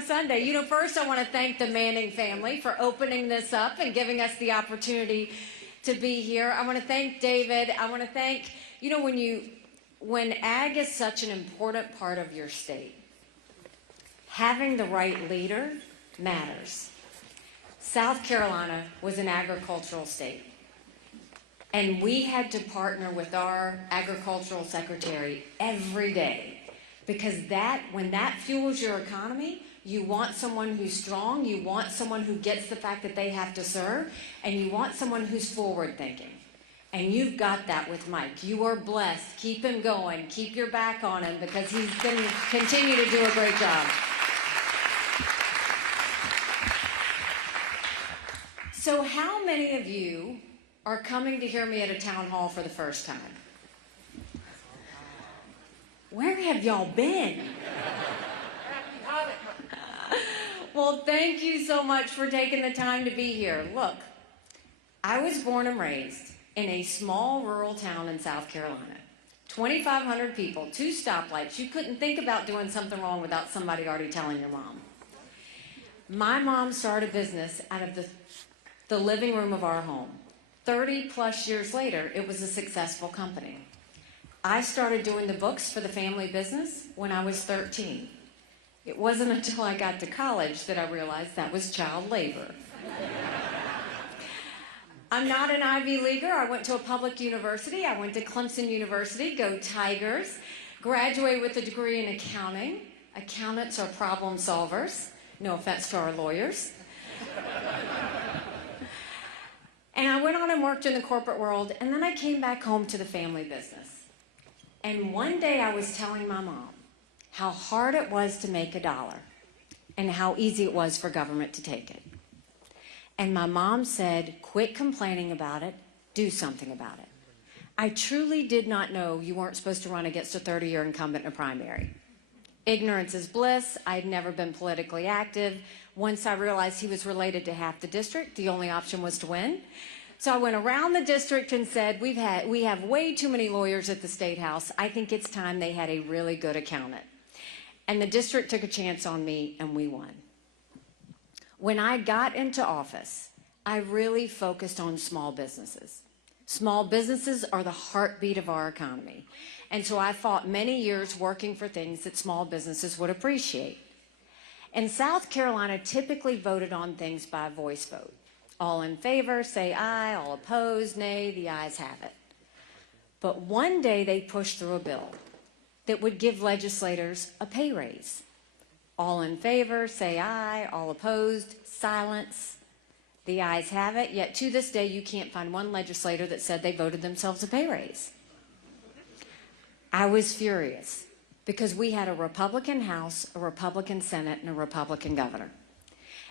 my Sunday. You know, first I want to thank the Manning family for opening this up and giving us the opportunity to be here. I want to thank David. I want to thank, you know, when ag is such an important part of your state, having the right leader matters. South Carolina was an agricultural state, and we had to partner with our agricultural secretary every day, because when that fuels your economy, you want someone who's strong, you want someone who gets the fact that they have to serve, and you want someone who's forward-thinking. And you've got that with Mike. You are blessed. Keep him going. Keep your back on him, because he's going to continue to do a great job. So how many of you are coming to hear me at a town hall for the first time? Where have y'all been? Well, thank you so much for taking the time to be here. Look, I was born and raised in a small rural town in South Carolina. 2,500 people, 2 stoplights. You couldn't think about doing something wrong without somebody already telling your mom. My mom started a business out of the living room of our home. 30 plus years later, it was a successful company. I started doing the books for the family business when I was 13. It wasn't until I got to college that I realized that was child labor. I'm not an Ivy Leaguer. I went to a public university. I went to Clemson University, go Tigers, graduated with a degree in accounting. Accountants are problem solvers. No offense to our lawyers. And I went on and worked in the corporate world, and then I came back home to the family business. And one day I was telling my mom how hard it was to make $1 and how easy it was for government to take it. And my mom said, quit complaining about it, do something about it. I truly did not know you weren't supposed to run against a 30-year incumbent in a primary. Ignorance is bliss. I'd never been politically active. Once I realized he was related to half the district, the only option was to win. So I went around the district and said, we have way too many lawyers at the State House. I think it's time they had a really good accountant. And the district took a chance on me, and we won. When I got into office, I really focused on small businesses. Small businesses are the heartbeat of our economy. And so I fought many years working for things that small businesses would appreciate. And South Carolina typically voted on things by voice vote. All in favor, say aye. All opposed, nay. The ayes have it. But one day they pushed through a bill that would give legislators a pay raise. All in favor, say aye. All opposed, silence. The ayes have it. Yet to this day, you can't find one legislator that said they voted themselves a pay raise. I was furious because we had a Republican House, a Republican Senate, and a Republican governor.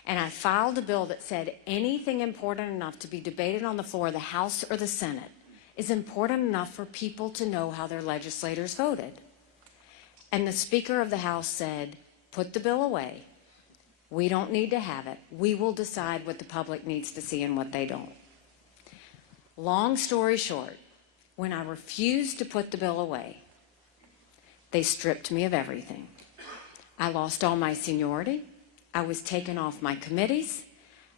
And I filed a bill that said anything important enough to be debated on the floor of the House or the Senate is important enough for people to know how their legislators voted. And the Speaker of the House said, put the bill away. We don't need to have it. We will decide what the public needs to see and what they don't. Long story short, when I refused to put the bill away, they stripped me of everything. I lost all my seniority. I was taken off my committees.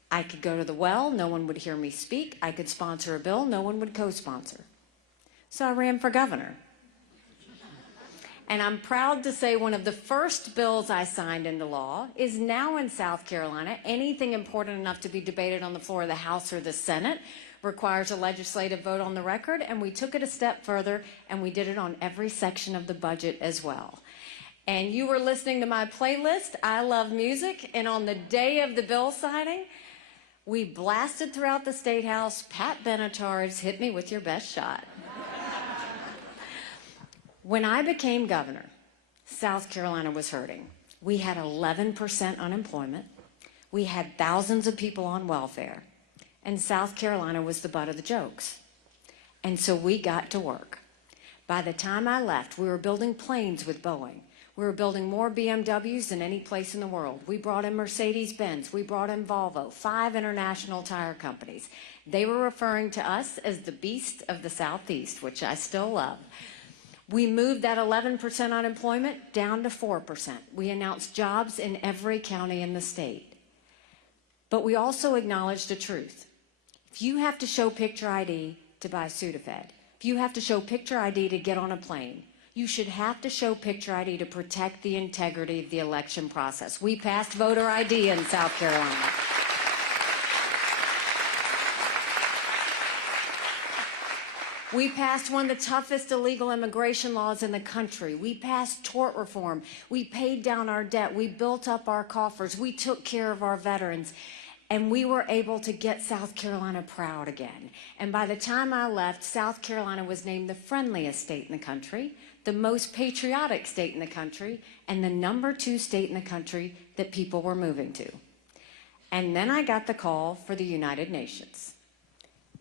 I could go to the well. No one would hear me speak. I could sponsor a bill. No one would co-sponsor. So I ran for governor. And I'm proud to say one of the first bills I signed into law is now in South Carolina. Anything important enough to be debated on the floor of the House or the Senate requires a legislative vote on the record, and we took it a step further, and we did it on every section of the budget as well. And you were listening to my playlist, I Love Music, and on the day of the bill signing, we blasted throughout the State House, Pat Benatar's Hit Me With Your Best Shot. When I became governor, South Carolina was hurting. We had 11% unemployment. We had thousands of people on welfare. And South Carolina was the butt of the jokes. And so we got to work. By the time I left, we were building planes with Boeing. We were building more BMWs than any place in the world. We brought in Mercedes-Benz. We brought in Volvo, 5 international tire companies. They were referring to us as the beast of the Southeast, which I still love. We moved that 11% unemployment down to 4%. We announced jobs in every county in the state. But we also acknowledged the truth. If you have to show picture ID to buy Sudafed, if you have to show picture ID to get on a plane, you should have to show picture ID to protect the integrity of the election process. We passed voter ID in South Carolina. We passed one of the toughest illegal immigration laws in the country. We passed tort reform. We paid down our debt. We built up our coffers. We took care of our veterans. And we were able to get South Carolina proud again. And by the time I left, South Carolina was named the friendliest state in the country, the most patriotic state in the country, and the #2 state in the country that people were moving to. And then I got the call for the United Nations.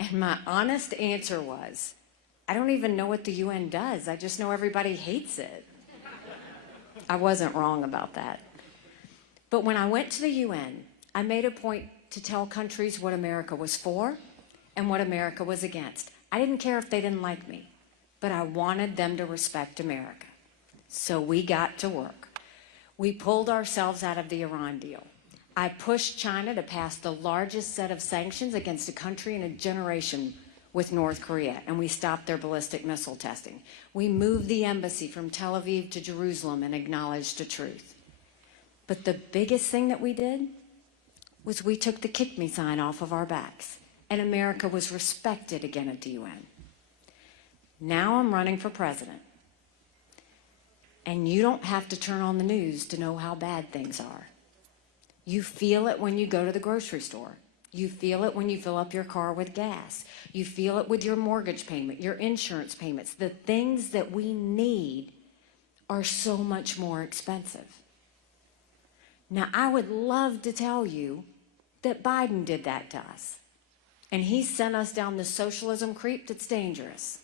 And my honest answer was, I don't even know what the UN does. I just know everybody hates it. I wasn't wrong about that. But when I went to the UN, I made a point to tell countries what America was for and what America was against. I didn't care if they didn't like me, but I wanted them to respect America. So we got to work. We pulled ourselves out of the Iran deal. I pushed China to pass the largest set of sanctions against a country in a generation with North Korea, and we stopped their ballistic missile testing. We moved the embassy from Tel Aviv to Jerusalem and acknowledged the truth. But the biggest thing that we did was we took the kick me sign off of our backs, and America was respected again at the UN. Now I'm running for president. And you don't have to turn on the news to know how bad things are. You feel it when you go to the grocery store. You feel it when you fill up your car with gas. You feel it with your mortgage payment, your insurance payments. The things that we need are so much more expensive. Now, I would love to tell you that Biden did that to us. And he sent us down the socialism creep that's dangerous.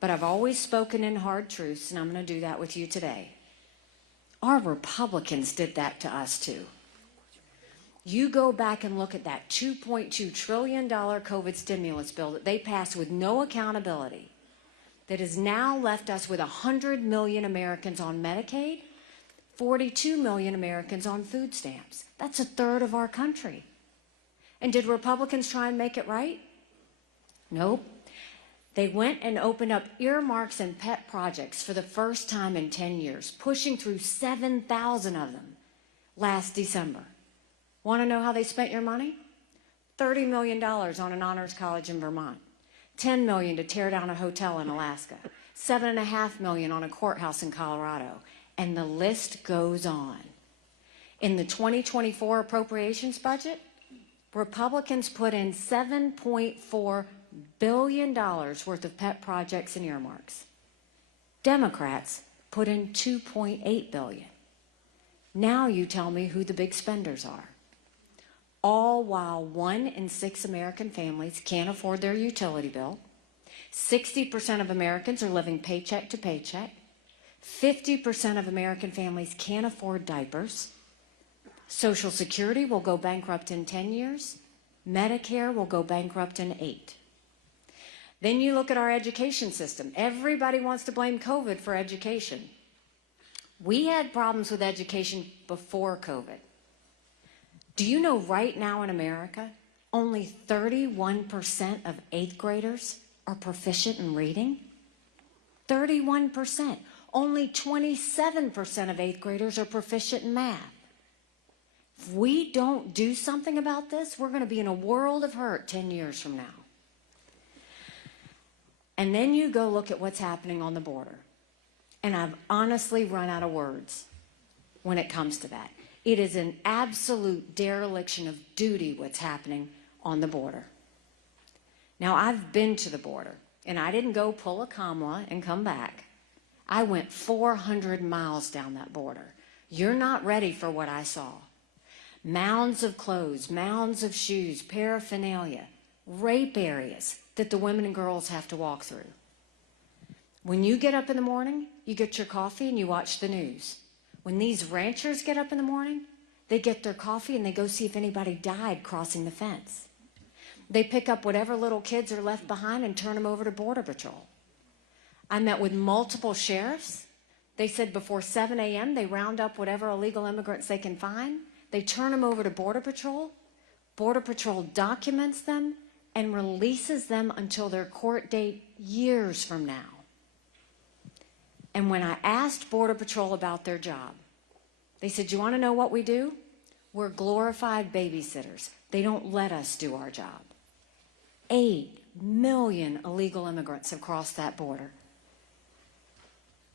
But I've always spoken in hard truths, and I'm going to do that with you today. Our Republicans did that to us too. You go back and look at that $2.2 trillion COVID stimulus bill that they passed with no accountability, that has now left us with 100 million Americans on Medicaid, 42 million Americans on food stamps. That's a third of our country. And did Republicans try and make it right? Nope. They went and opened up earmarks and pet projects for the first time in 10 years, pushing through 7,000 of them last December. Want to know how they spent your money? $30 million on an honors college in Vermont, $10 million to tear down a hotel in Alaska, $7.5 million on a courthouse in Colorado, and the list goes on. In the 2024 appropriations budget, Republicans put in $7.4 billion worth of pet projects and earmarks. Democrats put in $2.8 billion. Now you tell me who the big spenders are. All while 1 in 6 American families can't afford their utility bill. 60% of Americans are living paycheck to paycheck. 50% of American families can't afford diapers. Social Security will go bankrupt in 10 years. Medicare will go bankrupt in 8. Then you look at our education system. Everybody wants to blame COVID for education. We had problems with education before COVID. Do you know right now in America, only 31% of 8th graders are proficient in reading? 31%. Only 27% of 8th graders are proficient in math. If we don't do something about this, we're going to be in a world of hurt 10 years from now. And then you go look at what's happening on the border. And I've honestly run out of words when it comes to that. It is an absolute dereliction of duty what's happening on the border. Now, I've been to the border, and I didn't go pull a Kamala and come back. I went 400 miles down that border. You're not ready for what I saw. Mounds of clothes, mounds of shoes, paraphernalia, rape areas that the women and girls have to walk through. When you get up in the morning, you get your coffee and you watch the news. When these ranchers get up in the morning, they get their coffee and they go see if anybody died crossing the fence. They pick up whatever little kids are left behind and turn them over to Border Patrol. I met with multiple sheriffs. They said before 7 a.m. they round up whatever illegal immigrants they can find. They turn them over to Border Patrol. Border Patrol documents them and releases them until their court date years from now. And when I asked Border Patrol about their job, they said, "You want to know what we do? We're glorified babysitters. They don't let us do our job." 8 million illegal immigrants have crossed that border.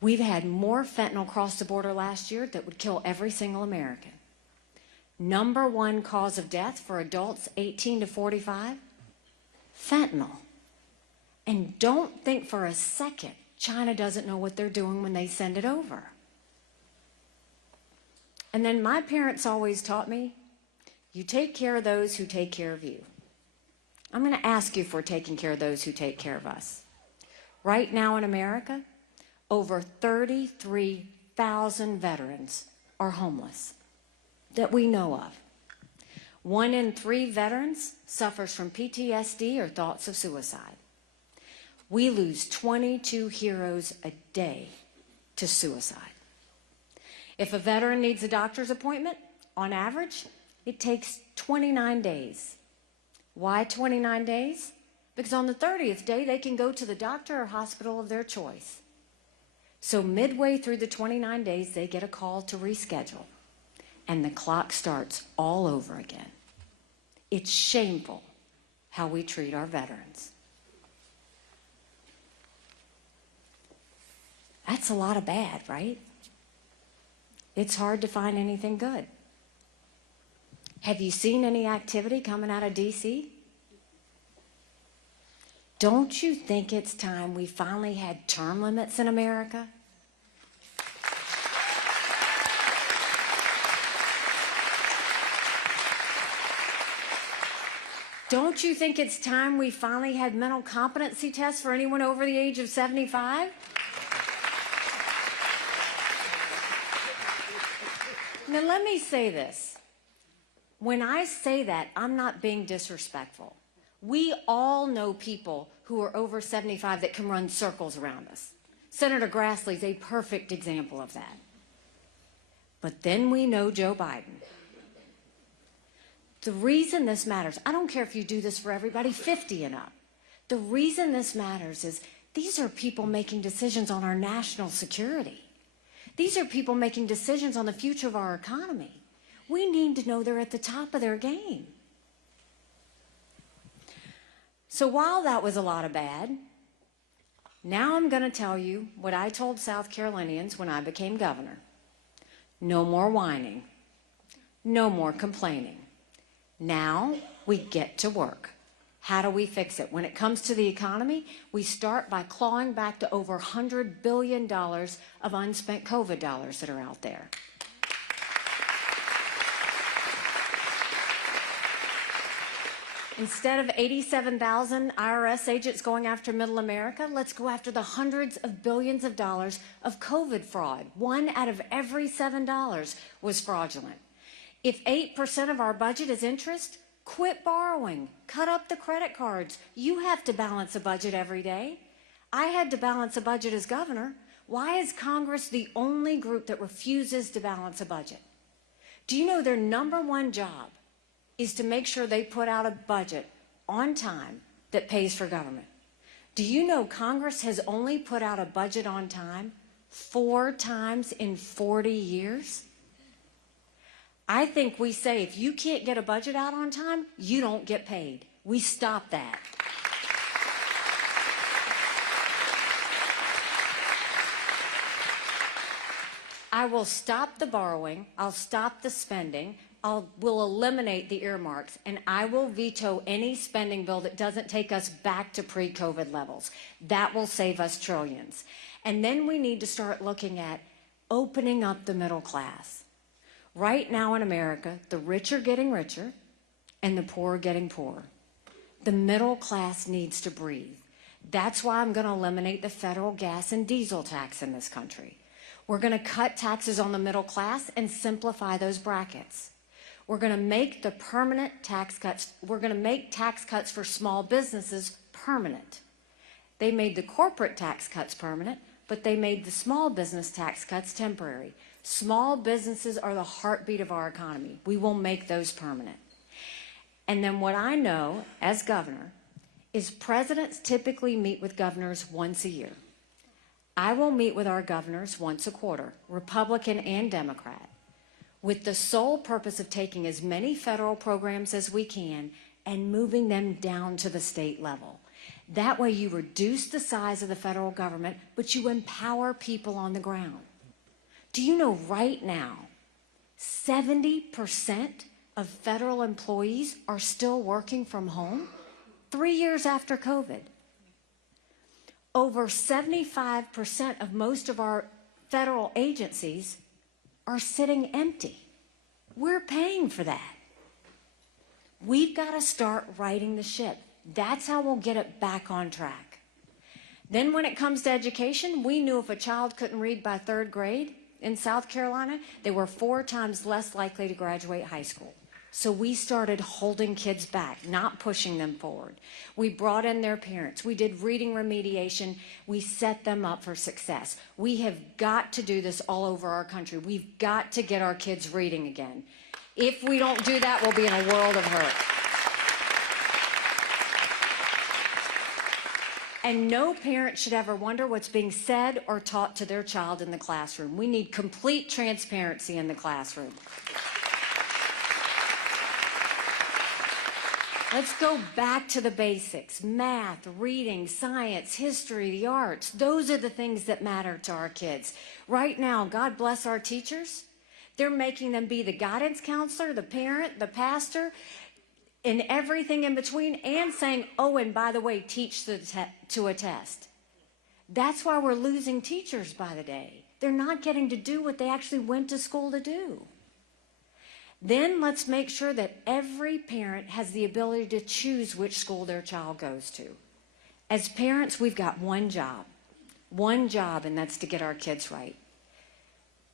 We've had more fentanyl cross the border last year that would kill every single American. Number one cause of death for adults 18 to 45, fentanyl. And don't think for a second China doesn't know what they're doing when they send it over. And then my parents always taught me, you take care of those who take care of you. I'm going to ask you if we're taking care of those who take care of us. Right now in America, over 33,000 veterans are homeless that we know of. 1 in 3 veterans suffers from PTSD or thoughts of suicide. We lose 22 heroes a day to suicide. If a veteran needs a doctor's appointment, on average, it takes 29 days. Why 29 days? Because on the 30th day, they can go to the doctor or hospital of their choice. So midway through the 29 days, they get a call to reschedule, and the clock starts all over again. It's shameful how we treat our veterans. That's a lot of bad, right? It's hard to find anything good. Have you seen any activity coming out of D.C.? Don't you think it's time we finally had term limits in America? Don't you think it's time we finally had mental competency tests for anyone over the age of 75? Now let me say this. When I say that, I'm not being disrespectful. We all know people who are over 75 that can run circles around us. Senator Grassley's a perfect example of that. But then we know Joe Biden. The reason this matters, I don't care if you do this for everybody 50 and up. The reason this matters is these are people making decisions on our national security. These are people making decisions on the future of our economy. We need to know they're at the top of their game. So while that was a lot of bad, now I'm going to tell you what I told South Carolinians when I became governor. No more whining. No more complaining. Now we get to work. How do we fix it? When it comes to the economy, we start by clawing back to over $100 billion of unspent COVID dollars that are out there. Instead of 87,000 IRS agents going after middle America, let's go after the hundreds of billions of dollars of COVID fraud. 1 out of every $7 was fraudulent. If 8% of our budget is interest, quit borrowing. Cut up the credit cards. You have to balance a budget every day. I had to balance a budget as governor. Why is Congress the only group that refuses to balance a budget? Do you know their number one job is to make sure they put out a budget on time that pays for government? Do you know Congress has only put out a budget on time 4 times in 40 years? I think we say if you can't get a budget out on time, you don't get paid. We stop that. I will stop the borrowing, I'll stop the spending, we'll eliminate the earmarks, and I will veto any spending bill that doesn't take us back to pre-COVID levels. That will save us trillions. And then we need to start looking at opening up the middle class. Right now in America, the rich are getting richer and the poor are getting poorer. The middle class needs to breathe. That's why I'm going to eliminate the federal gas and diesel tax in this country. We're going to cut taxes on the middle class and simplify those brackets. We're going to make the permanent tax cuts, we're going to make tax cuts for small businesses permanent. They made the corporate tax cuts permanent, but they made the small business tax cuts temporary. Small businesses are the heartbeat of our economy. We will make those permanent. And then what I know as governor is presidents typically meet with governors once a year. I will meet with our governors once a quarter, Republican and Democrat, with the sole purpose of taking as many federal programs as we can and moving them down to the state level. That way you reduce the size of the federal government, but you empower people on the ground. Do you know right now, 70% of federal employees are still working from home 3 years after COVID? Over 75% of most of our federal agencies are sitting empty. We're paying for that. We've got to start righting the ship. That's how we'll get it back on track. Then when it comes to education, we knew if a child couldn't read by 3rd grade in South Carolina, they were 4 times less likely to graduate high school. So we started holding kids back, not pushing them forward. We brought in their parents. We did reading remediation. We set them up for success. We have got to do this all over our country. We've got to get our kids reading again. If we don't do that, we'll be in a world of hurt. And no parent should ever wonder what's being said or taught to their child in the classroom. We need complete transparency in the classroom. Let's go back to the basics. Math, reading, science, history, the arts. Those are the things that matter to our kids. Right now, God bless our teachers. They're making them be the guidance counselor, the parent, the pastor, and everything in between, and saying, oh, and by the way, teach to a test. That's why we're losing teachers by the day. They're not getting to do what they actually went to school to do. Then let's make sure that every parent has the ability to choose which school their child goes to. As parents, we've got one job, and that's to get our kids right.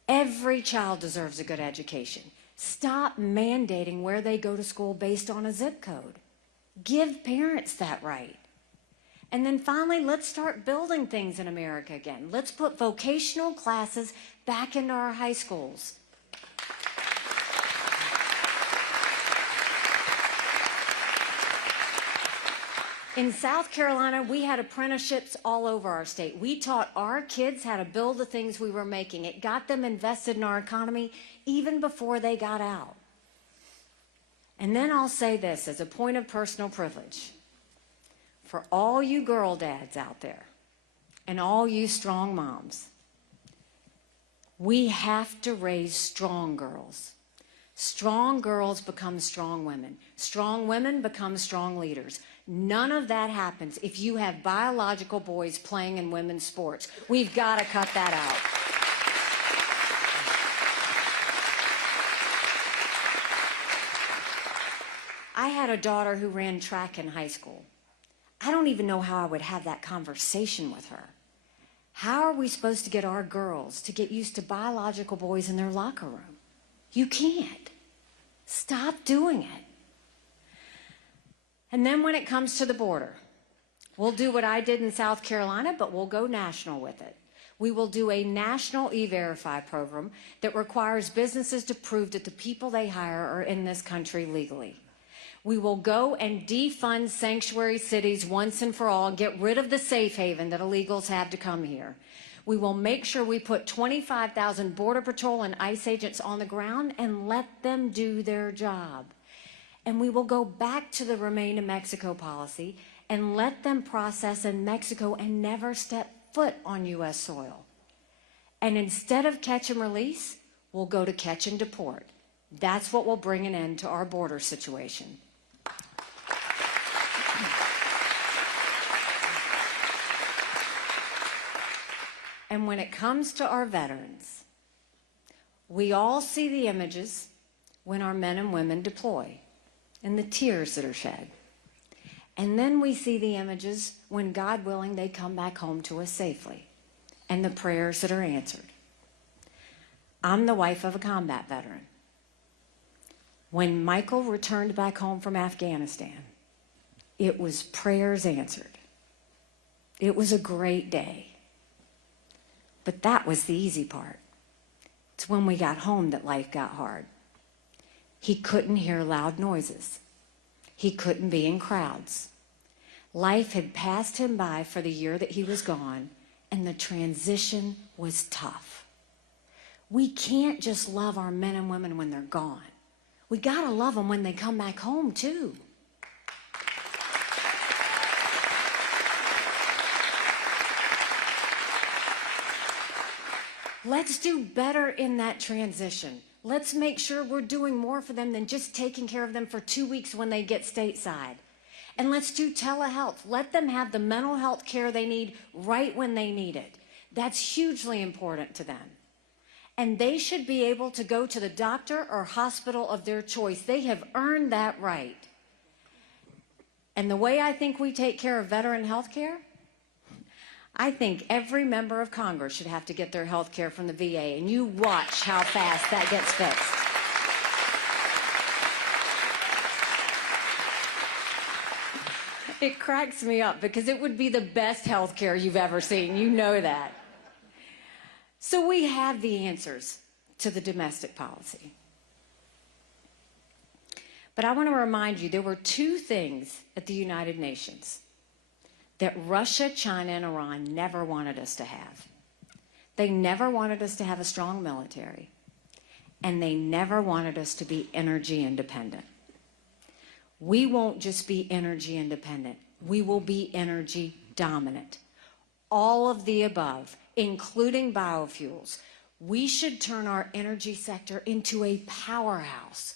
Every child deserves a good education. Stop mandating where they go to school based on a zip code. Give parents that right. And then finally, let's start building things in America again. Let's put vocational classes back into our high schools. In South Carolina, we had apprenticeships all over our state. We taught our kids how to build the things we were making. It got them invested in our economy even before they got out. And then I'll say this as a point of personal privilege. For all you girl dads out there and all you strong moms, we have to raise strong girls. Strong girls become strong women. Strong women become strong leaders. None of that happens if you have biological boys playing in women's sports. We've got to cut that out. I had a daughter who ran track in high school. I don't even know how I would have that conversation with her. How are we supposed to get our girls to get used to biological boys in their locker room? You can't. Stop doing it. And then when it comes to the border, we'll do what I did in South Carolina, but we'll go national with it. We will do a national E-Verify program that requires businesses to prove that the people they hire are in this country legally. We will go and defund sanctuary cities once and for all and get rid of the safe haven that illegals have to come here. We will make sure we put 25,000 Border Patrol and ICE agents on the ground and let them do their job. And we will go back to the Remain in Mexico policy and let them process in Mexico and never step foot on U.S. soil. And instead of catch and release, we'll go to catch and deport. That's what will bring an end to our border situation. And when it comes to our veterans, we all see the images when our men and women deploy and the tears that are shed. And then we see the images when, God willing, they come back home to us safely and the prayers that are answered. I'm the wife of a combat veteran. When Michael returned back home from Afghanistan, it was prayers answered. It was a great day. But that was the easy part. It's when we got home that life got hard. He couldn't hear loud noises. He couldn't be in crowds. Life had passed him by for the year that he was gone, and the transition was tough. We can't just love our men and women when they're gone. We gotta love them when they come back home, too. Let's do better in that transition. Let's make sure we're doing more for them than just taking care of them for 2 weeks when they get stateside. And let's do telehealth. Let them have the mental health care they need right when they need it. That's hugely important to them. And they should be able to go to the doctor or hospital of their choice. They have earned that right. And the way I think we take care of veteran health care, I think every member of Congress should have to get their health care from the VA, and you watch how fast that gets fixed. It cracks me up because it would be the best health care you've ever seen. You know that. So we have the answers to the domestic policy. But I want to remind you, there were two things at the United Nations that Russia, China, and Iran never wanted us to have. They never wanted us to have a strong military, and they never wanted us to be energy independent. We won't just be energy independent. We will be energy dominant. All of the above, including biofuels. We should turn our energy sector into a powerhouse.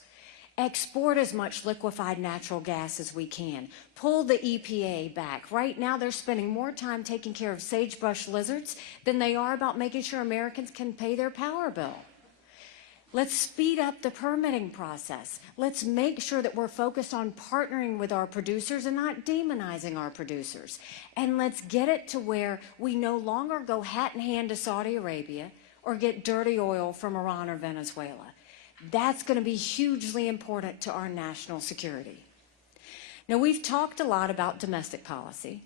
Export as much liquefied natural gas as we can. Pull the EPA back. Right now, they're spending more time taking care of sagebrush lizards than they are about making sure Americans can pay their power bill. Let's speed up the permitting process. Let's make sure that we're focused on partnering with our producers and not demonizing our producers. And let's get it to where we no longer go hat in hand to Saudi Arabia or get dirty oil from Iran or Venezuela. That's going to be hugely important to our national security. Now, we've talked a lot about domestic policy,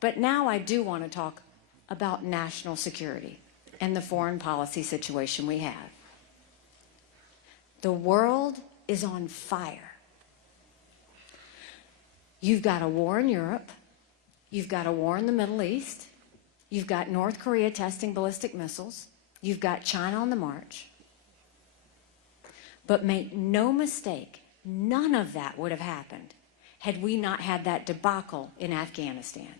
but now I do want to talk about national security and the foreign policy situation we have. The world is on fire. You've got a war in Europe. You've got a war in the Middle East. You've got North Korea testing ballistic missiles. You've got China on the march. But make no mistake, none of that would have happened had we not had that debacle in Afghanistan.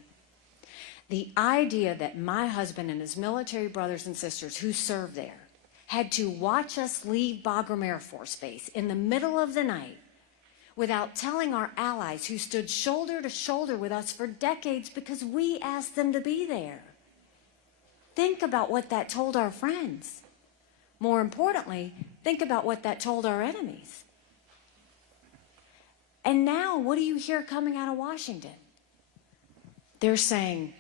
The idea that my husband and his military brothers and sisters who served there had to watch us leave Bagram Air Force Base in the middle of the night without telling our allies who stood shoulder to shoulder with us for decades because we asked them to be there. Think about what that told our friends. More importantly, think about what that told our enemies. And now, what do you hear coming out of Washington? They're saying,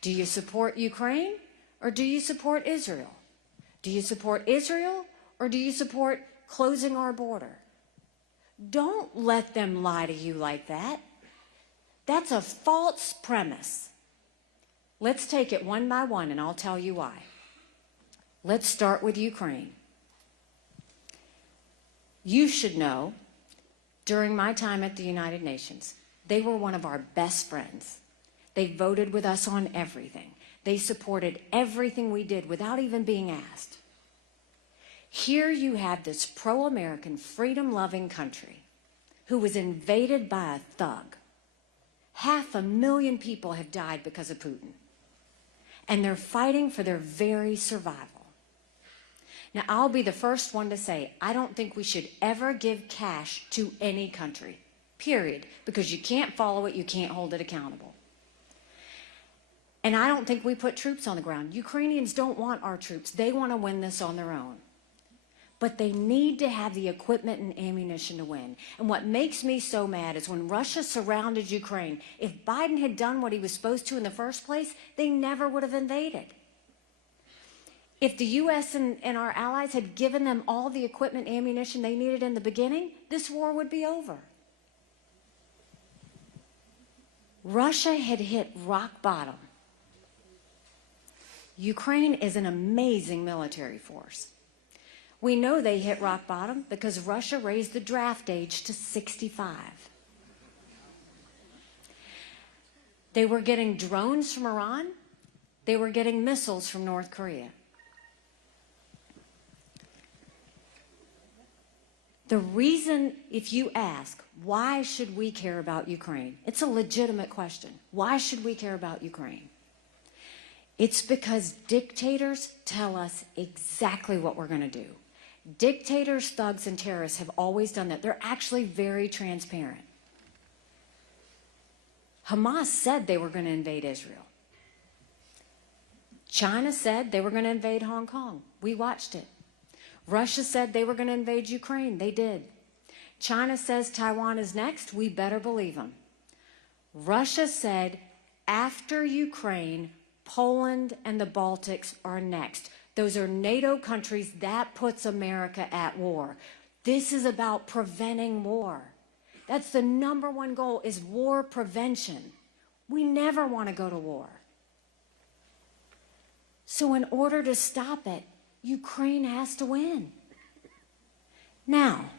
do you support Ukraine or do you support Israel? Do you support Israel or do you support closing our border? Don't let them lie to you like that. That's a false premise. Let's take it one by one and I'll tell you why. Let's start with Ukraine. You should know, during my time at the United Nations, they were one of our best friends. They voted with us on everything. They supported everything we did without even being asked. Here you have this pro-American, freedom-loving country who was invaded by a thug. 500,000 people have died because of Putin. And they're fighting for their very survival. Now, I'll be the first one to say, I don't think we should ever give cash to any country, period, because you can't follow it, you can't hold it accountable. And I don't think we put troops on the ground. Ukrainians don't want our troops. They want to win this on their own. But they need to have the equipment and ammunition to win. And what makes me so mad is when Russia surrounded Ukraine, if Biden had done what he was supposed to in the first place, they never would have invaded. If the U.S. and our allies had given them all the equipment and ammunition they needed in the beginning, this war would be over. Russia had hit rock bottom Ukraine is an amazing military force. We know they hit rock bottom because Russia raised the draft age to 65. They were getting drones from Iran. They were getting missiles from North Korea. The reason, if you ask, why should we care about Ukraine? It's a legitimate question. Why should we care about Ukraine? It's because dictators tell us exactly what we're going to do. Dictators, thugs, and terrorists have always done that. They're actually very transparent. Hamas said they were going to invade Israel. China said they were going to invade Hong Kong. We watched it. Russia said they were going to invade Ukraine. They did. China says Taiwan is next. We better believe them. Russia said after Ukraine, Poland and the Baltics are next. Those are NATO countries. That puts America at war. This is about preventing war. That's the number one goal, is war prevention. We never want to go to war. So in order to stop it, Ukraine has to win. Now,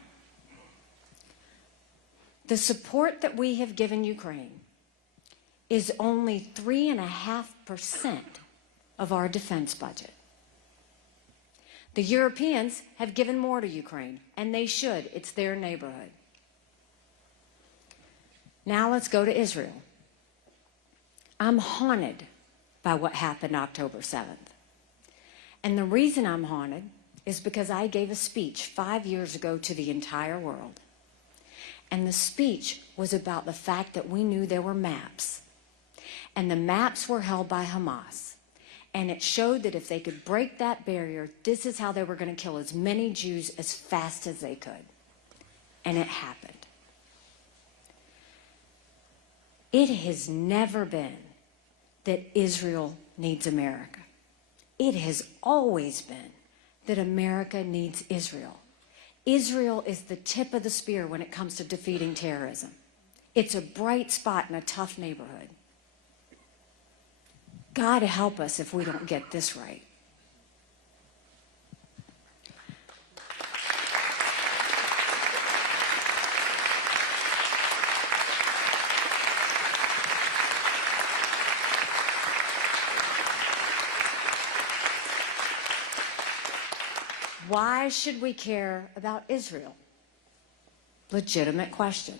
the support that we have given Ukraine is only 3.5% of our defense budget. The Europeans have given more to Ukraine, and they should. It's their neighborhood. Now let's go to Israel. I'm haunted by what happened October 7th. And the reason I'm haunted is because I gave a speech 5 years ago to the entire world. And the speech was about the fact that we knew there were maps. And the maps were held by Hamas. And it showed that if they could break that barrier, this is how they were going to kill as many Jews as fast as they could. And it happened. It has never been that Israel needs America. It has always been that America needs Israel. Israel is the tip of the spear when it comes to defeating terrorism. It's a bright spot in a tough neighborhood. God help us if we don't get this right. Why should we care about Israel? Legitimate question.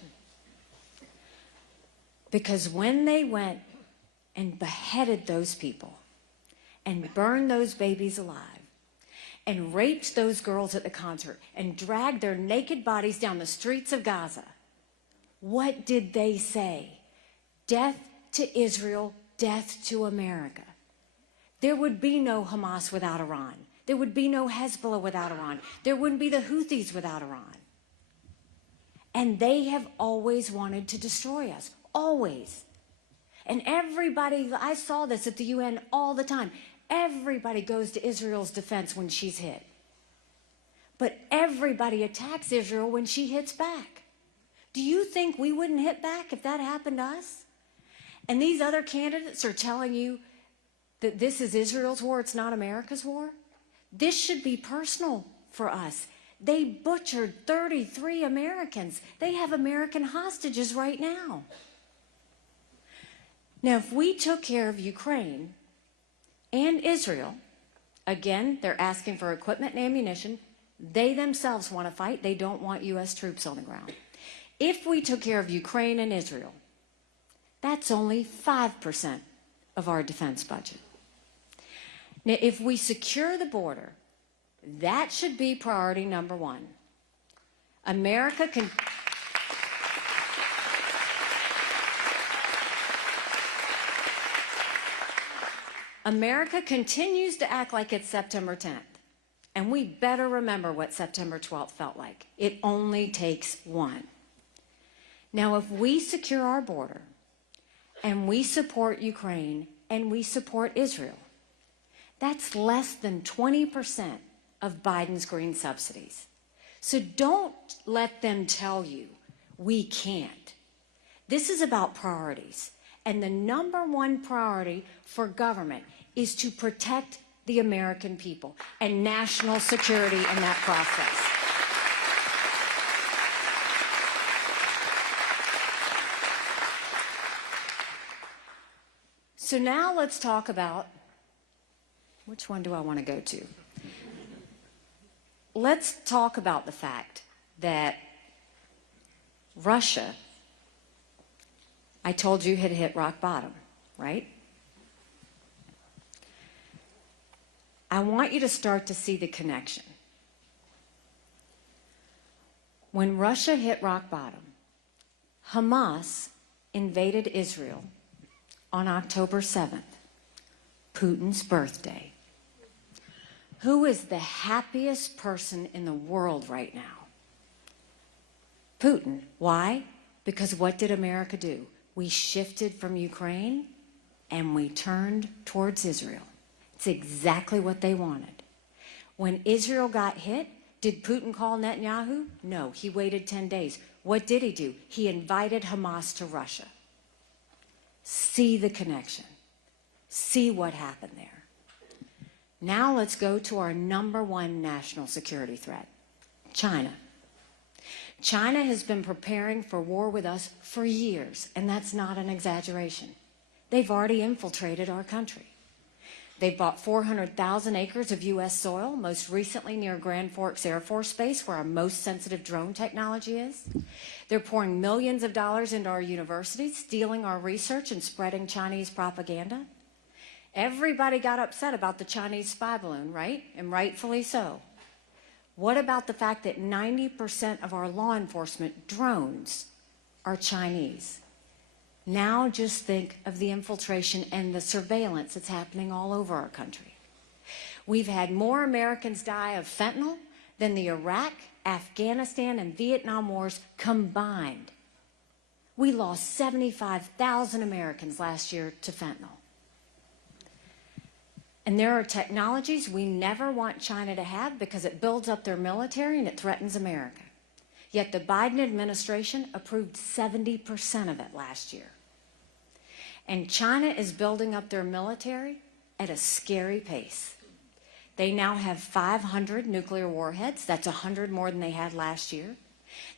Because when they went and beheaded those people and burned those babies alive and raped those girls at the concert and dragged their naked bodies down the streets of Gaza, what did they say? Death to Israel, death to America. There would be no Hamas without Iran. There would be no Hezbollah without Iran. There wouldn't be the Houthis without Iran. And they have always wanted to destroy us. Always. And everybody, I saw this at the UN all the time. Everybody goes to Israel's defense when she's hit. But everybody attacks Israel when she hits back. Do you think we wouldn't hit back if that happened to us? And these other candidates are telling you that this is Israel's war, it's not America's war? This should be personal for us. They butchered 33 Americans. They have American hostages right now. Now, if we took care of Ukraine and Israel, again, they're asking for equipment and ammunition. They themselves want to fight. They don't want U.S. troops on the ground. If we took care of Ukraine and Israel, that's only 5% of our defense budget. Now, if we secure the border, that should be priority number one. America continues to act like it's September 10th. And we better remember what September 12th felt like. It only takes one. Now, if we secure our border, and we support Ukraine, and we support Israel, that's less than 20% of Biden's green subsidies. So don't let them tell you we can't. This is about priorities. And the number one priority for government is to protect the American people and national security in that process. So now let's talk about, which one do I want to go to? Let's talk about the fact that Russia, I told you, had hit rock bottom, right? I want you to start to see the connection. When Russia hit rock bottom, Hamas invaded Israel on October 7th, Putin's birthday. Who is the happiest person in the world right now? Putin. Why? Because what did America do? We shifted from Ukraine and we turned towards Israel. It's exactly what they wanted. When Israel got hit, did Putin call Netanyahu? No, he waited 10 days. What did he do? He invited Hamas to Russia. See the connection. See what happened there. Now let's go to our #1 national security threat, China. China has been preparing for war with us for years, and that's not an exaggeration. They've already infiltrated our country. They bought 400,000 acres of U.S. soil, most recently near Grand Forks Air Force Base, where our most sensitive drone technology is. They're pouring millions of dollars into our universities, stealing our research and spreading Chinese propaganda. Everybody got upset about the Chinese spy balloon, right? And rightfully so. What about the fact that 90% of our law enforcement drones are Chinese? Now just think of the infiltration and the surveillance that's happening all over our country. We've had more Americans die of fentanyl than the Iraq, Afghanistan, and Vietnam wars combined. We lost 75,000 Americans last year to fentanyl. And there are technologies we never want China to have because it builds up their military and it threatens America. Yet the Biden administration approved 70% of it last year. And China is building up their military at a scary pace. They now have 500 nuclear warheads. That's 100 more than they had last year.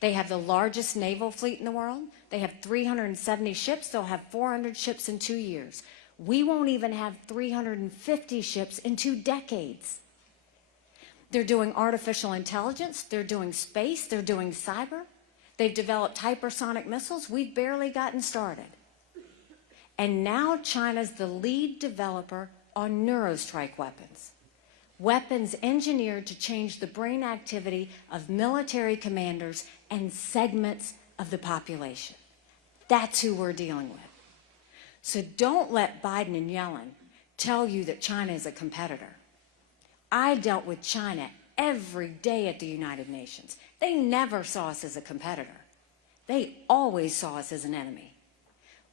They have the largest naval fleet in the world. They have 370 ships. They'll have 400 ships in 2 years. We won't even have 350 ships in 2 decades. They're doing artificial intelligence. They're doing space. They're doing cyber. They've developed hypersonic missiles. We've barely gotten started. And now China's the lead developer on neurostrike weapons. Weapons engineered to change the brain activity of military commanders and segments of the population. That's who we're dealing with. So don't let Biden and Yellen tell you that China is a competitor. I dealt with China every day at the United Nations. They never saw us as a competitor. They always saw us as an enemy.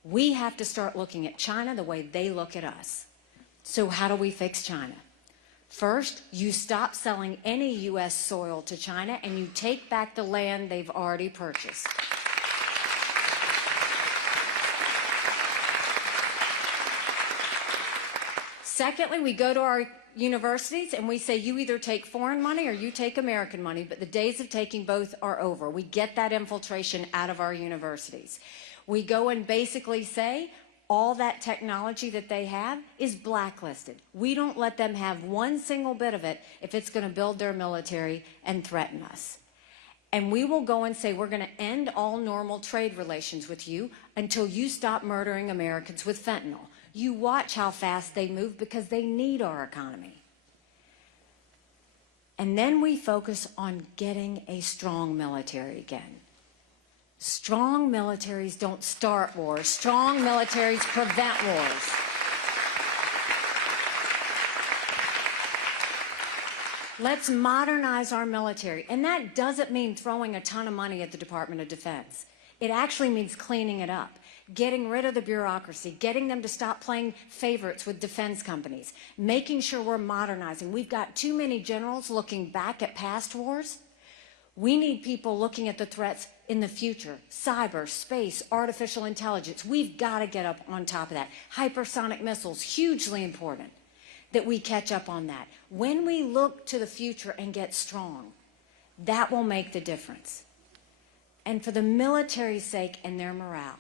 We have to start looking at China the way they look at us. So how do we fix China? First, you stop selling any U.S. soil to China and you take back the land they've already purchased. Secondly, we go to our universities and we say, you either take foreign money or you take American money, but the days of taking both are over. We get that infiltration out of our universities. We go and basically say, all that technology that they have is blacklisted. We don't let them have one single bit of it if it's going to build their military and threaten us. And we will go and say, we're going to end all normal trade relations with you until you stop murdering Americans with fentanyl. You watch how fast they move because they need our economy. And then we focus on getting a strong military again. Strong militaries don't start wars. Strong militaries prevent wars. Let's modernize our military. And that doesn't mean throwing a ton of money at the Department of Defense. It actually means cleaning it up, getting rid of the bureaucracy, getting them to stop playing favorites with defense companies, making sure we're modernizing. We've got too many generals looking back at past wars. We need people looking at the threats in the future, cyber, space, artificial intelligence. We've got to get up on top of that. Hypersonic missiles, hugely important. that we catch up on that. When we look to the future and get strong, that will make the difference. And for the military's sake and their morale,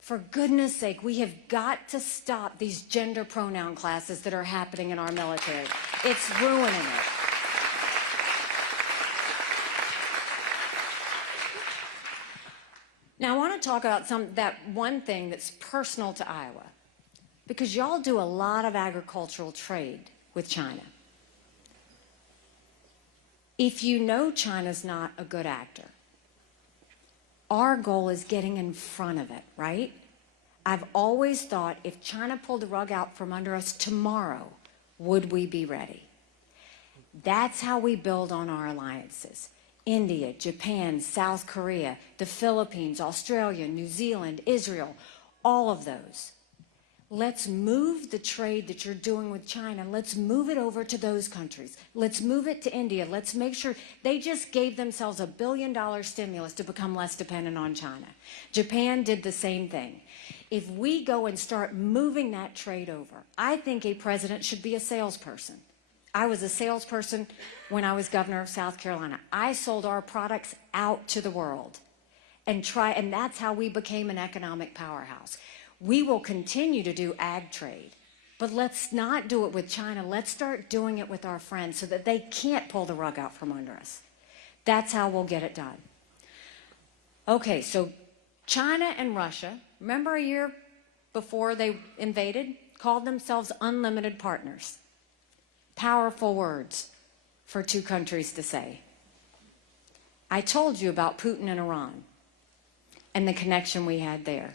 for goodness sake, we have got to stop these gender pronoun classes that are happening in our military. It's ruining it. Now, I want to talk about that one thing that's personal to Iowa, because y'all do a lot of agricultural trade with China. If you know China's not a good actor, our goal is getting in front of it, right? I've always thought if China pulled the rug out from under us tomorrow, would we be ready? That's how we build on our alliances. India, Japan, South Korea, the Philippines, Australia, New Zealand, Israel, all of those. Let's move the trade that you're doing with China. Let's move it over to those countries. Let's move it to India. Let's make sure they just gave themselves $1 billion stimulus to become less dependent on China. Japan did the same thing. If we go and start moving that trade over, I think a president should be a salesperson. I was a salesperson when I was governor of South Carolina. I sold our products out to the world and that's how we became an economic powerhouse. We will continue to do ag trade, but let's not do it with China. Let's start doing it with our friends so that they can't pull the rug out from under us. That's how we'll get it done. Okay, so China and Russia, remember a year before they invaded, called themselves unlimited partners. Powerful words for two countries to say. I told you about Putin and Iran and the connection we had there.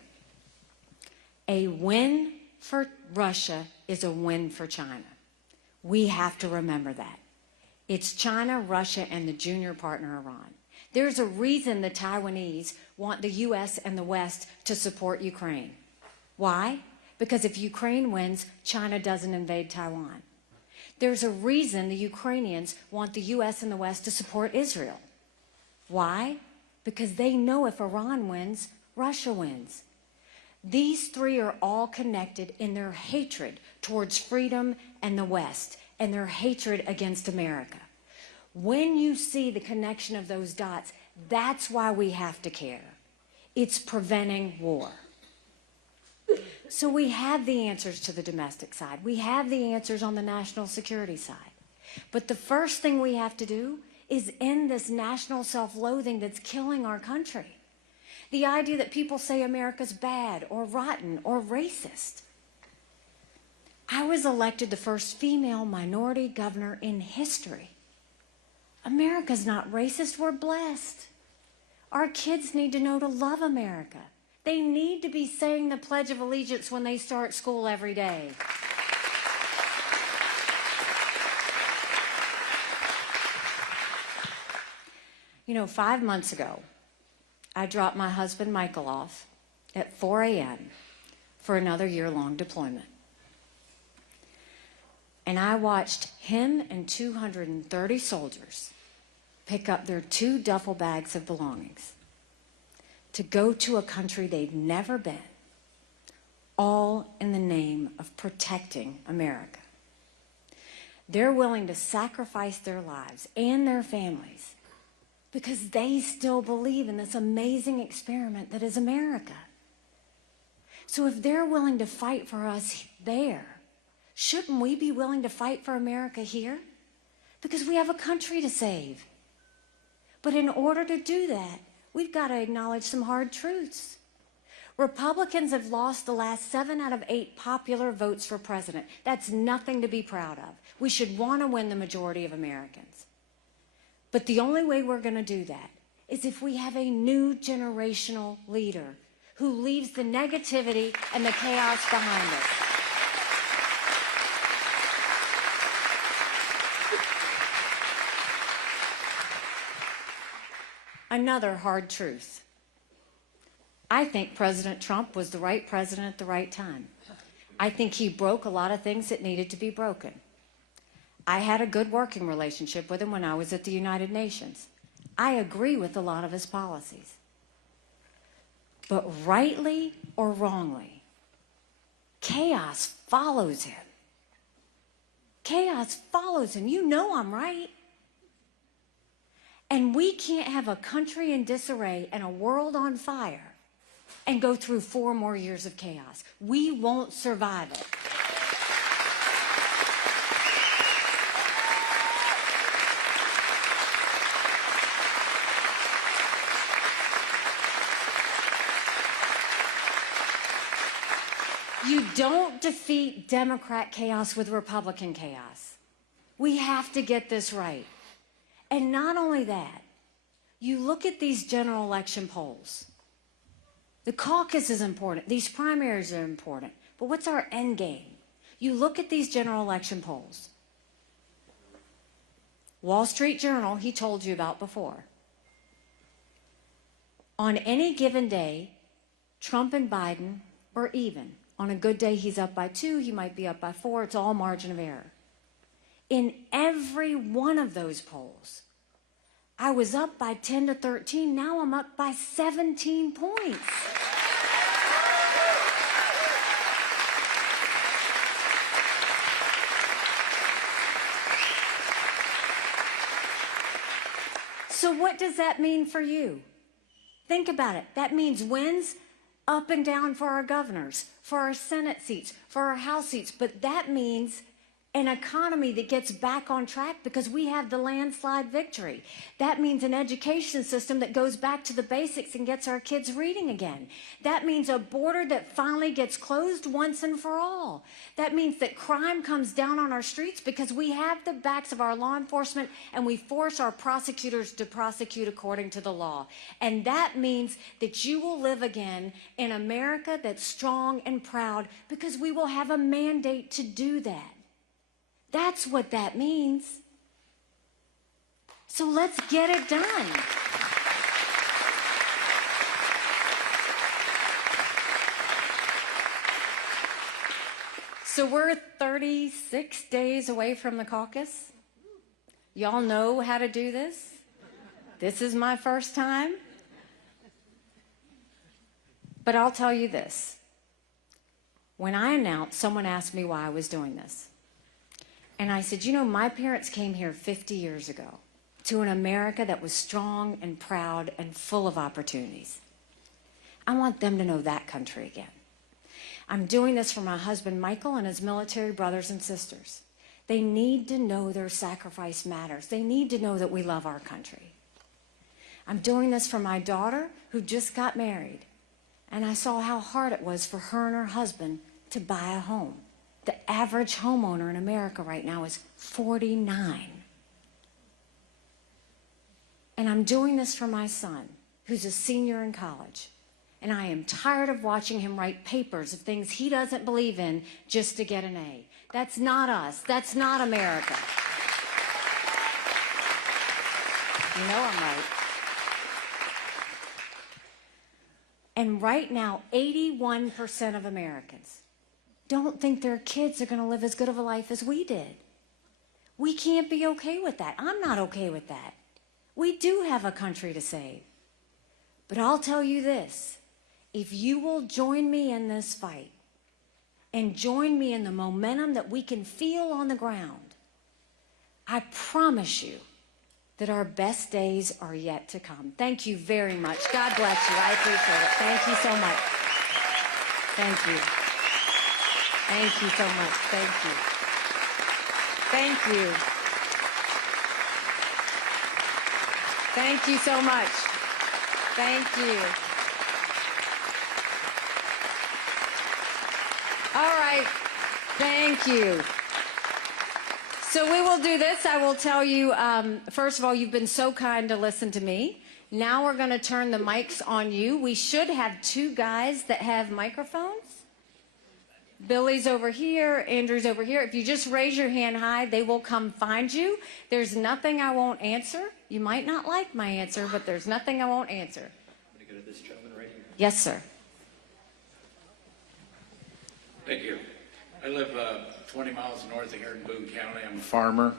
A win for Russia is a win for China. We have to remember that. It's China, Russia, and the junior partner, Iran. There's a reason the Taiwanese want the U.S. and the West to support Ukraine. Why? Because if Ukraine wins, China doesn't invade Taiwan. There's a reason the Ukrainians want the U.S. and the West to support Israel. Why? Because they know if Iran wins, Russia wins. These three are all connected in their hatred towards freedom and the West, and their hatred against America. When you see the connection of those dots, that's why we have to care. It's preventing war. So we have the answers to the domestic side. We have the answers on the national security side. But the first thing we have to do is end this national self-loathing that's killing our country. The idea that people say America's bad or rotten or racist. I was elected the first female minority governor in history. America's not racist, we're blessed. Our kids need to know to love America. They need to be saying the Pledge of Allegiance when they start school every day. You know, 5 months ago, I dropped my husband Michael off at 4 a.m. for another year-long deployment. And I watched him and 230 soldiers pick up their 2 duffel bags of belongings to go to a country they'd never been, all in the name of protecting America. They're willing to sacrifice their lives and their families because they still believe in this amazing experiment that is America. So if they're willing to fight for us there, shouldn't we be willing to fight for America here? Because we have a country to save. But in order to do that, we've got to acknowledge some hard truths. Republicans have lost the last 7 out of 8 popular votes for president. That's nothing to be proud of. We should want to win the majority of Americans. But the only way we're going to do that is if we have a new generational leader who leaves the negativity and the chaos behind us. Another hard truth. I think President Trump was the right president at the right time. I think he broke a lot of things that needed to be broken. I had a good working relationship with him when I was at the United Nations. I agree with a lot of his policies. But rightly or wrongly, chaos follows him. Chaos follows him. You know I'm right. And we can't have a country in disarray and a world on fire and go through 4 more years of chaos. We won't survive it. You don't defeat Democrat chaos with Republican chaos. We have to get this right. And not only that, you look at these general election polls. The caucus is important. These primaries are important. But what's our end game? You look at these general election polls. Wall Street Journal, he told you about before. On any given day, Trump and Biden are even. On a good day, he's up by 2. He might be up by 4. It's all margin of error. In every one of those polls, I was up by 10 to 13. Now I'm up by 17 points. So what does that mean for you? Think about it. That means wins up and down for our governors, for our Senate seats, for our House seats. But that means an economy that gets back on track because we have the landslide victory. That means an education system that goes back to the basics and gets our kids reading again. That means a border that finally gets closed once and for all. That means that crime comes down on our streets because we have the backs of our law enforcement and we force our prosecutors to prosecute according to the law. And that means that you will live again in America that's strong and proud because we will have a mandate to do that. That's what that means. So let's get it done. So we're 36 days away from the caucus. Y'all know how to do this? This is my first time. But I'll tell you this. When I announced, someone asked me why I was doing this. And I said, you know, my parents came here 50 years ago to an America that was strong and proud and full of opportunities. I want them to know that country again. I'm doing this for my husband, Michael, and his military brothers and sisters. They need to know their sacrifice matters. They need to know that we love our country. I'm doing this for my daughter, who just got married. And I saw how hard it was for her and her husband to buy a home. The average homeowner in America right now is 49. And I'm doing this for my son, who's a senior in college. And I am tired of watching him write papers of things he doesn't believe in just to get an A. That's not us. That's not America. You know I'm right. And right now, 81% of Americans don't think their kids are going to live as good of a life as we did. We can't be okay with that. I'm not okay with that. We do have a country to save. But I'll tell you this, if you will join me in this fight and join me in the momentum that we can feel on the ground, I promise you that our best days are yet to come. Thank you very much. God bless you. I appreciate it. Thank you so much. Thank you. Thank you so much. Thank you. Thank you. Thank you so much. Thank you. All right. Thank you. So we will do this. I will tell you, first of all, you've been so kind to listen to me. Now we're going to turn the mics on you. We should have 2 guys that have microphones. Billy's over here, Andrew's over here. If you just raise your hand high, they will come find you. There's nothing I won't answer. You might not like my answer, but there's nothing I won't answer. I'm going to go to this gentleman right here. Yes, sir. Thank you. I live 20 miles north of here in Boone County. I'm a farmer.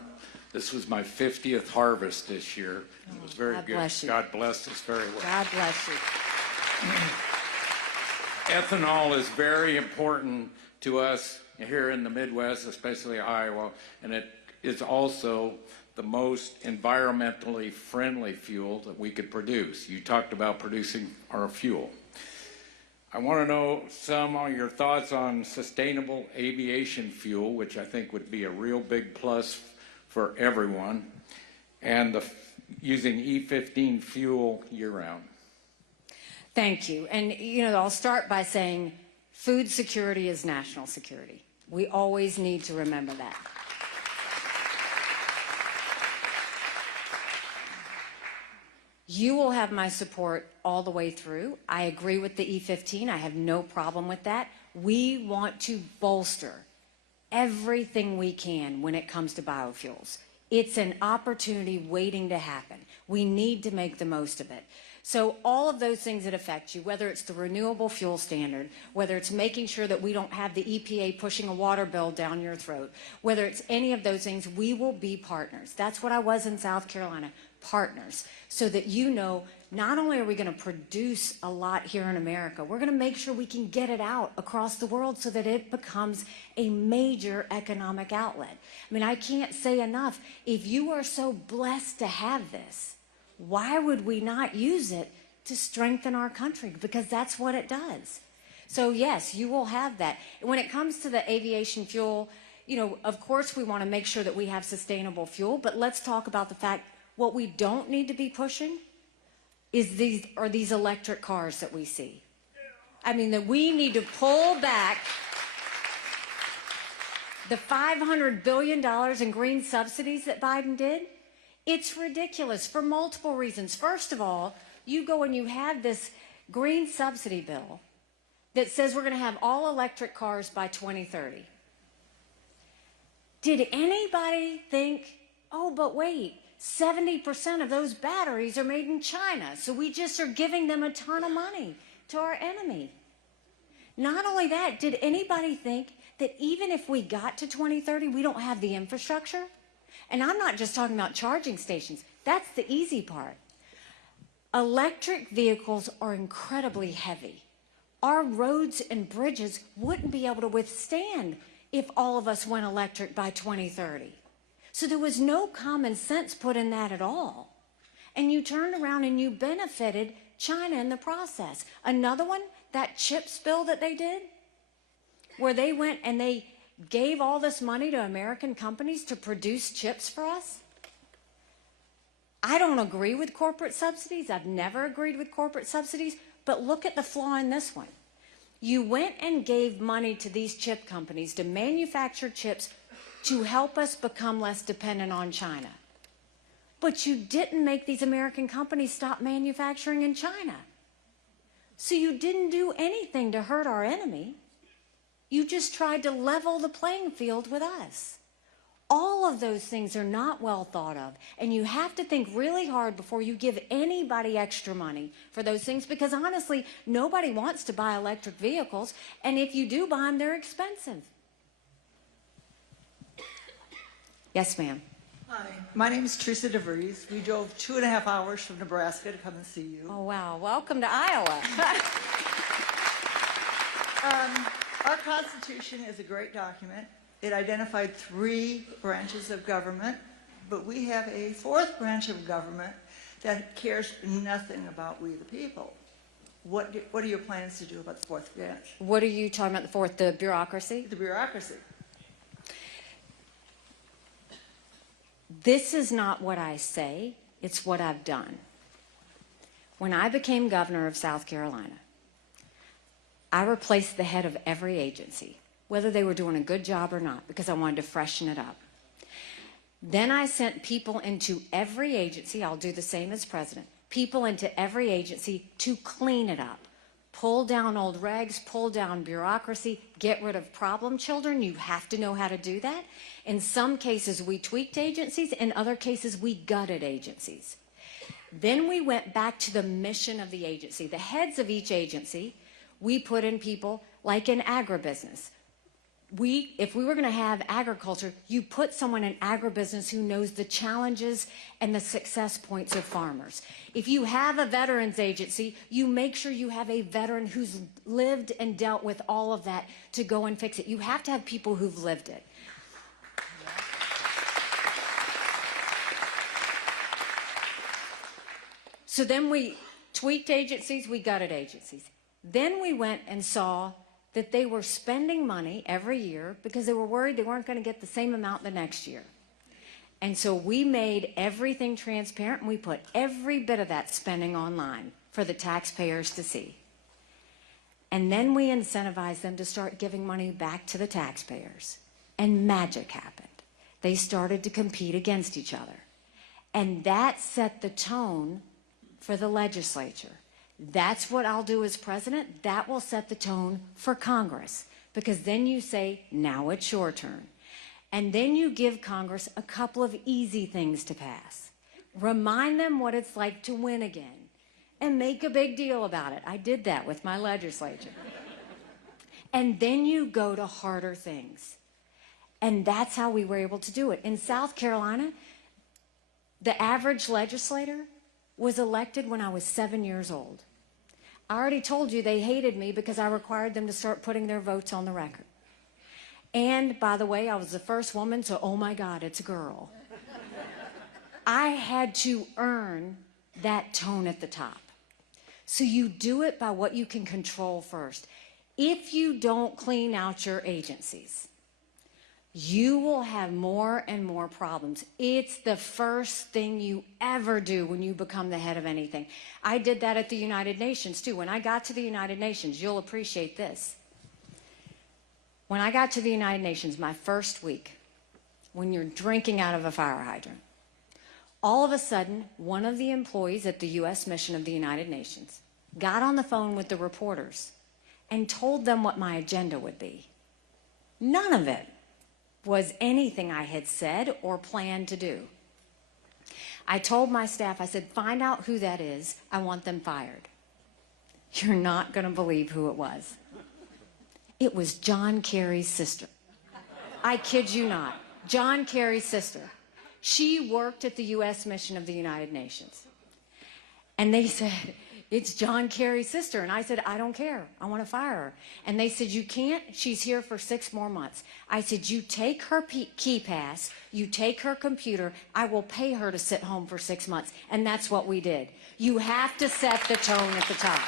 This was my 50th harvest this year. It was very God good. Bless you. God bless us very well. God bless you. Ethanol is very important to us here in the Midwest, especially Iowa, and it is also the most environmentally friendly fuel that we could produce. You talked about producing our fuel. I want to know some of your thoughts on sustainable aviation fuel, which I think would be a real big plus for everyone, and using E15 fuel year-round. Thank you. And, I'll start by saying food security is national security. We always need to remember that. You will have my support all the way through. I agree with the E15. I have no problem with that. We want to bolster everything we can when it comes to biofuels. It's an opportunity waiting to happen. We need to make the most of it. So all of those things that affect you, whether it's the renewable fuel standard, whether it's making sure that we don't have the EPA pushing a water bill down your throat, whether it's any of those things, we will be partners. That's what I was in South Carolina, partners, so that not only are we going to produce a lot here in America, we're going to make sure we can get it out across the world so that it becomes a major economic outlet. I mean, I can't say enough. If you are so blessed to have this, why would we not use it to strengthen our country? Because that's what it does. So yes, you will have that. When it comes to the aviation fuel, of course we want to make sure that we have sustainable fuel, but let's talk about the fact what we don't need to be pushing are these electric cars that we see. I mean, that we need to pull back the $500 billion in green subsidies that Biden did. It's ridiculous for multiple reasons. First of all, you go and you have this green subsidy bill that says we're going to have all electric cars by 2030. Did anybody think, oh, but wait, 70% of those batteries are made in China, so we just are giving them a ton of money to our enemy? Not only that, did anybody think that even if we got to 2030, we don't have the infrastructure? And I'm not just talking about charging stations. That's the easy part. Electric vehicles are incredibly heavy. Our roads and bridges wouldn't be able to withstand if all of us went electric by 2030. So there was no common sense put in that at all. And you turned around and you benefited China in the process. Another one, that chips bill that they did, where they went and they gave all this money to American companies to produce chips for us. I don't agree with corporate subsidies. I've never agreed with corporate subsidies, but look at the flaw in this one. You went and gave money to these chip companies to manufacture chips to help us become less dependent on China. But you didn't make these American companies stop manufacturing in China. So you didn't do anything to hurt our enemy. You just tried to level the playing field with us. All of those things are not well thought of, and you have to think really hard before you give anybody extra money for those things, because honestly, nobody wants to buy electric vehicles, and if you do buy them, they're expensive. Yes, ma'am. Hi, my name is Teresa DeVries. We drove 2.5 hours from Nebraska to come and see you. Oh, wow. Welcome to Iowa. Our Constitution is a great document. It identified 3 branches of government, but we have a 4th branch of government that cares nothing about we the people. What are your plans to do about the 4th branch? What are you talking about, the 4th, the bureaucracy? The bureaucracy. This is not what I say, it's what I've done. When I became governor of South Carolina, I replaced the head of every agency, whether they were doing a good job or not, because I wanted to freshen it up. Then I sent people into every agency, I'll do the same as president, people into every agency to clean it up. Pull down old regs, pull down bureaucracy, get rid of problem children. You have to know how to do that. In some cases, we tweaked agencies. In other cases, we gutted agencies. Then we went back to the mission of the agency. The heads of each agency, we put in people like in agribusiness. if we were going to have agriculture, you put someone in agribusiness who knows the challenges and the success points of farmers. If you have a veterans agency, you make sure you have a veteran who's lived and dealt with all of that to go and fix it. You have to have people who've lived it. So then we tweaked agencies, we gutted agencies. Then we went and saw that they were spending money every year because they were worried they weren't going to get the same amount the next year. And so we made everything transparent, and we put every bit of that spending online for the taxpayers to see. And then we incentivized them to start giving money back to the taxpayers. And magic happened. They started to compete against each other. And that set the tone for the legislature. That's what I'll do as president. That will set the tone for Congress, because then you say, now it's your turn. And then you give Congress a couple of easy things to pass. Remind them what it's like to win again and make a big deal about it. I did that with my legislature. And then you go to harder things. And that's how we were able to do it. In South Carolina, the average legislator was elected when I was 7 years old. I already told you they hated me because I required them to start putting their votes on the record. And, by the way, I was the first woman, so oh my God, it's a girl. I had to earn that tone at the top. So you do it by what you can control first. If you don't clean out your agencies, you will have more and more problems. It's the first thing you ever do when you become the head of anything. I did that at the United Nations, too. When I got to the United Nations, you'll appreciate this. When I got to the United Nations, my first week, when you're drinking out of a fire hydrant, all of a sudden, one of the employees at the U.S. mission of the United Nations got on the phone with the reporters and told them what my agenda would be. None of it was anything I had said or planned to do. I told my staff, I said, find out who that is. I want them fired. You're not going to believe who it was. It was John Kerry's sister. I kid you not. John Kerry's sister. She worked at the U.S. mission of the United Nations. And they said, it's John Kerry's sister. And I said, I don't care. I want to fire her. And they said, you can't. She's here for 6 more months. I said, you take her key pass, you take her computer, I will pay her to sit home for 6 months. And that's what we did. You have to set the tone at the top.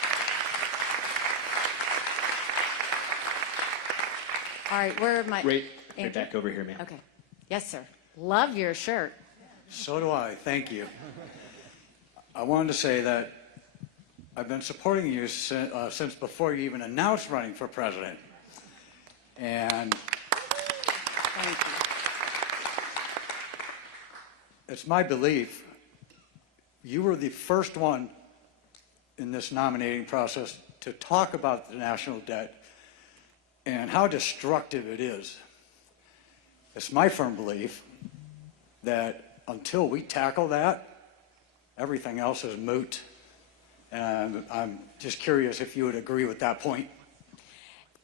All right, where am I? Right back over here, ma'am. Okay. Yes, sir. Love your shirt. So do I. Thank you. I wanted to say that I've been supporting you since before you even announced running for president. And Thank you. it's my belief you were the first one in this nominating process to talk about the national debt and how destructive it is. It's my firm belief that until we tackle that, everything else is moot. And I'm just curious if you would agree with that point.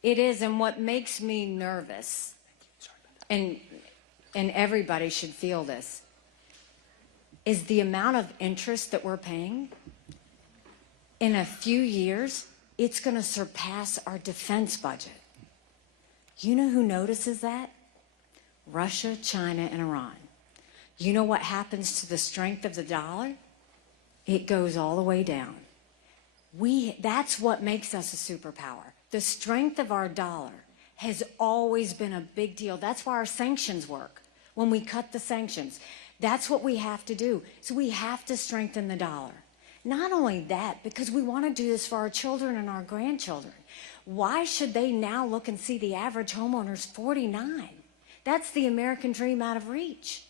It is, and what makes me nervous, and everybody should feel this, is the amount of interest that we're paying. In a few years, it's going to surpass our defense budget. You know who notices that? Russia, China, and Iran. You know what happens to the strength of the dollar? It goes all the way down. That's what makes us a superpower. The strength of our dollar has always been a big deal. That's why our sanctions work. When we cut the sanctions, that's what we have to do. So we have to strengthen the dollar. Not only that, because we want to do this for our children and our grandchildren. Why should they now look and see the average homeowner's 49? That's the American dream out of reach.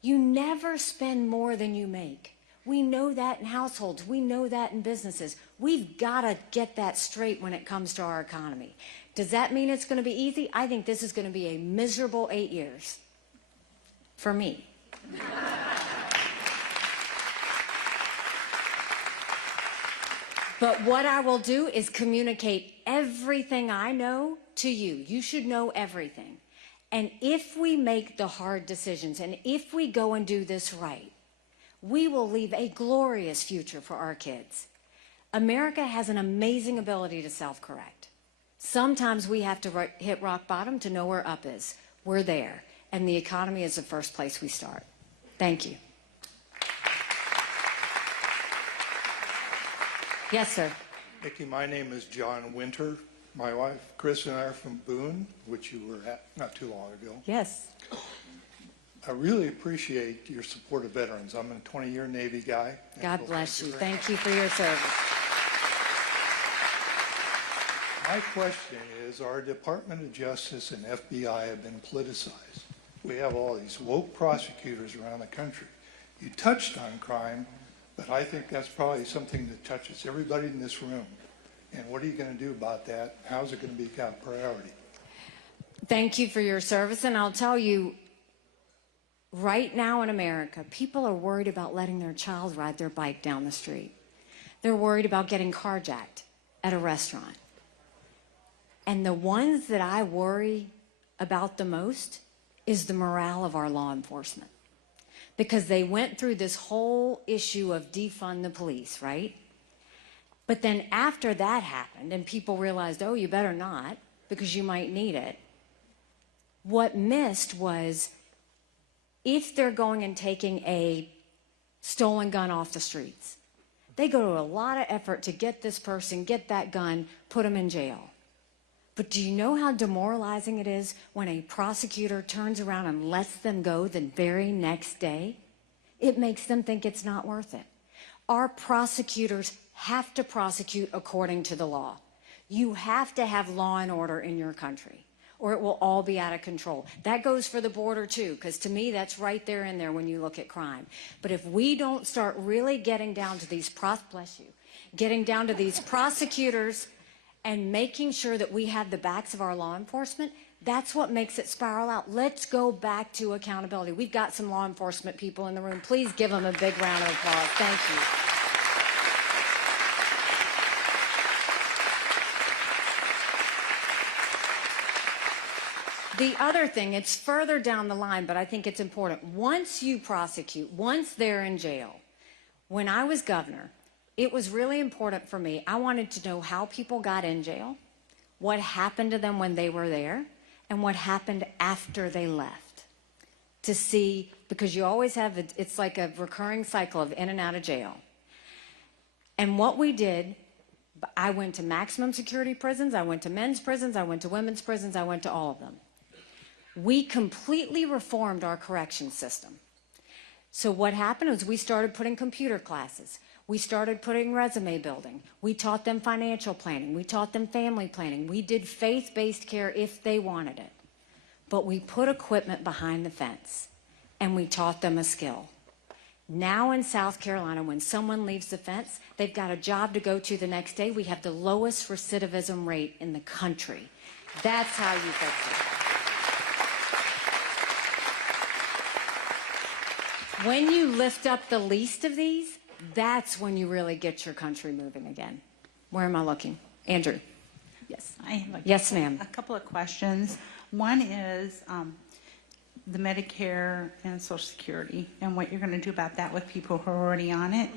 You never spend more than you make. We know that in households. We know that in businesses. We've got to get that straight when it comes to our economy. Does that mean it's going to be easy? I think this is going to be a miserable 8 years for me. But what I will do is communicate everything I know to you. You should know everything. And if we make the hard decisions and if we go and do this right, we will leave a glorious future for our kids. America has an amazing ability to self-correct. Sometimes we have to hit rock bottom to know where up is. We're there. And the economy is the first place we start. Thank you. Yes, sir. Nikki, my name is John Winter. My wife, Chris, and I are from Boone, which you were at not too long ago. Yes. I really appreciate your support of veterans. I'm a 20-year Navy guy. God bless you. Thank you for your service. My question is, our Department of Justice and FBI have been politicized. We have all these woke prosecutors around the country. You touched on crime, but I think that's probably something that touches everybody in this room. And what are you going to do about that? How's it going to become a priority? Thank you for your service. And I'll tell you, right now in America, people are worried about letting their child ride their bike down the street. They're worried about getting carjacked at a restaurant. And the ones that I worry about the most is the morale of our law enforcement. Because they went through this whole issue of defund the police, right? But then after that happened and people realized, oh, you better not because you might need it, what missed was if they're going and taking a stolen gun off the streets, they go to a lot of effort to get this person, get that gun, put them in jail. But do you know how demoralizing it is when a prosecutor turns around and lets them go the very next day? It makes them think it's not worth it. Our prosecutors have to prosecute according to the law. You have to have law and order in your country, or it will all be out of control. That goes for the border too, because to me that's right there in there when you look at crime. But if we don't start really getting down to these prosecutors and making sure that we have the backs of our law enforcement, that's what makes it spiral out. Let's go back to accountability. We've got some law enforcement people in the room. Please give them a big round of applause. Thank you. The other thing, it's further down the line, but I think it's important. Once you prosecute, once they're in jail, when I was governor, it was really important for me. I wanted to know how people got in jail, what happened to them when they were there, and what happened after they left. To see, because you always have, it's like a recurring cycle of in and out of jail. And what we did, I went to maximum security prisons, I went to men's prisons, I went to women's prisons, I went to all of them. We completely reformed our correction system. So what happened was we started putting computer classes. We started putting resume building. We taught them financial planning. We taught them family planning. We did faith-based care if they wanted it. But we put equipment behind the fence, and we taught them a skill. Now in South Carolina, when someone leaves the fence, they've got a job to go to the next day. We have the lowest recidivism rate in the country. That's how you fix it. When you lift up the least of these, that's when you really get your country moving again. Where am I looking? Andrew. Yes. Yes, ma'am. A couple of questions. One is the Medicare and Social Security and what you're going to do about that with people who are already on it.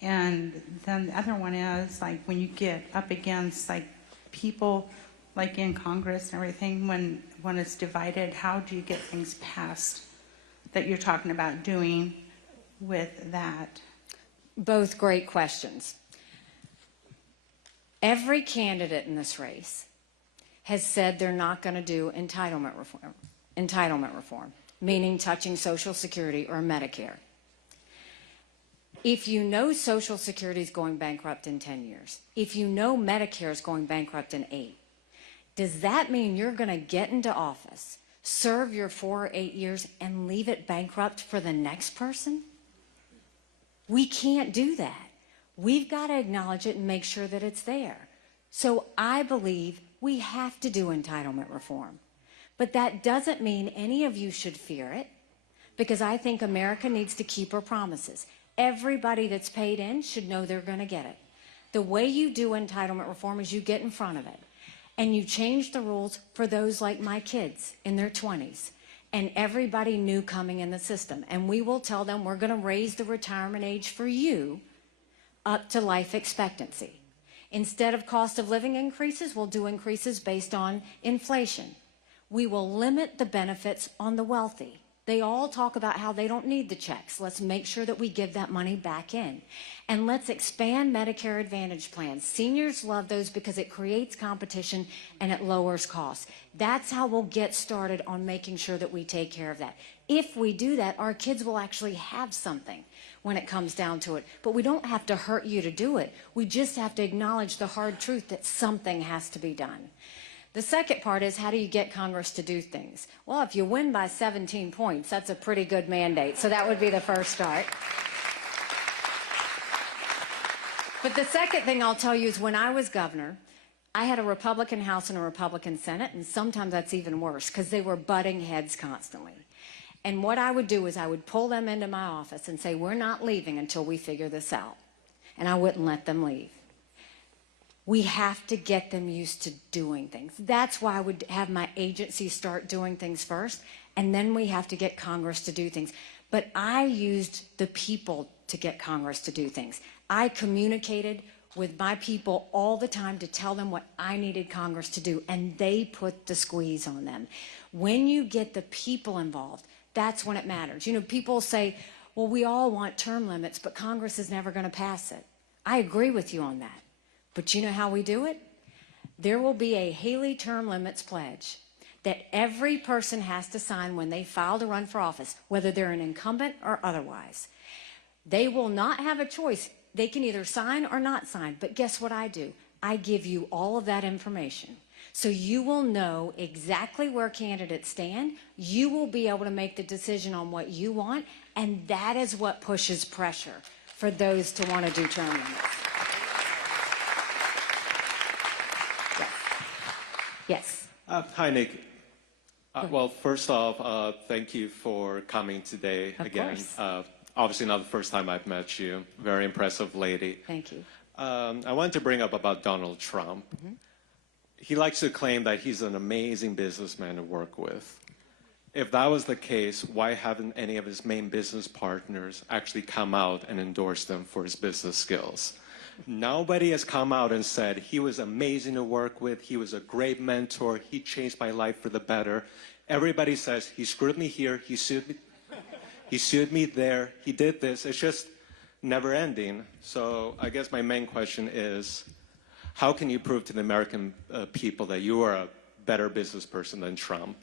And then the other one is like when you get up against like people like in Congress and everything, when it's divided, how do you get things passed that you're talking about doing with that? Both great questions. Every candidate in this race has said they're not going to do entitlement reform, meaning touching Social Security or Medicare. If you know Social Security is going bankrupt in 10 years, if you know Medicare is going bankrupt in 8, does that mean you're going to get into office, serve your 4 or 8 years, and leave it bankrupt for the next person? We can't do that. We've got to acknowledge it and make sure that it's there. So I believe we have to do entitlement reform. But that doesn't mean any of you should fear it, because I think America needs to keep her promises. Everybody that's paid in should know they're going to get it. The way you do entitlement reform is you get in front of it. and you changed the rules for those like my kids in their 20s and everybody new coming in the system. And we will tell them we're going to raise the retirement age for you up to life expectancy. Instead of cost of living increases, we'll do increases based on inflation. We will limit the benefits on the wealthy. They all talk about how they don't need the checks. Let's make sure that we give that money back in. And let's expand Medicare Advantage plans. Seniors love those because it creates competition and it lowers costs. That's how we'll get started on making sure that we take care of that. If we do that, our kids will actually have something when it comes down to it. But we don't have to hurt you to do it. We just have to acknowledge the hard truth that something has to be done. The second part is, how do you get Congress to do things? Well, if you win by 17 points, that's a pretty good mandate. So that would be the first start. But the second thing I'll tell you is, when I was governor, I had a Republican House and a Republican Senate, and sometimes that's even worse because they were butting heads constantly. And what I would do is I would pull them into my office and say, we're not leaving until we figure this out. And I wouldn't let them leave. We have to get them used to doing things. That's why I would have my agency start doing things first, and then we have to get Congress to do things. But I used the people to get Congress to do things. I communicated with my people all the time to tell them what I needed Congress to do, and they put the squeeze on them. When you get the people involved, that's when it matters. You know, people say, well, we all want term limits, but Congress is never going to pass it. I agree with you on that. But you know how we do it? There will be a Haley term limits pledge that every person has to sign when they file to run for office, whether they're an incumbent or otherwise. They will not have a choice. They can either sign or not sign. But guess what I do? I give you all of that information. So you will know exactly where candidates stand. You will be able to make the decision on what you want. And that is what pushes pressure for those to want to do term limits. Yes. Hi, Nick. Well, first off, thank you for coming today again. Obviously not the first time I've met you. Very impressive lady. Thank you. I wanted to bring up about Donald Trump. He likes to claim that he's an amazing businessman to work with. If that was the case, why haven't any of his main business partners actually come out and endorsed him for his business skills? Nobody has come out and said he was amazing to work with, he was a great mentor, he changed my life for the better. Everybody says he screwed me here, he sued me there, he did this. It's just never ending. So I guess my main question is, how can you prove to the American people that you are a better business person than Trump?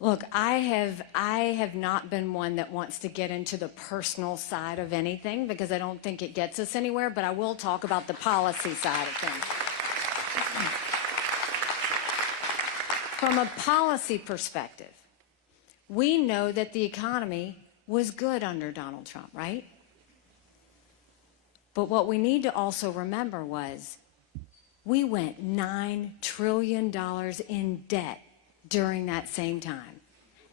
Look, I have not been one that wants to get into the personal side of anything because I don't think it gets us anywhere, but I will talk about the policy side of things. From a policy perspective, we know that the economy was good under Donald Trump, right? But what we need to also remember was we went $9 trillion in debt during that same time,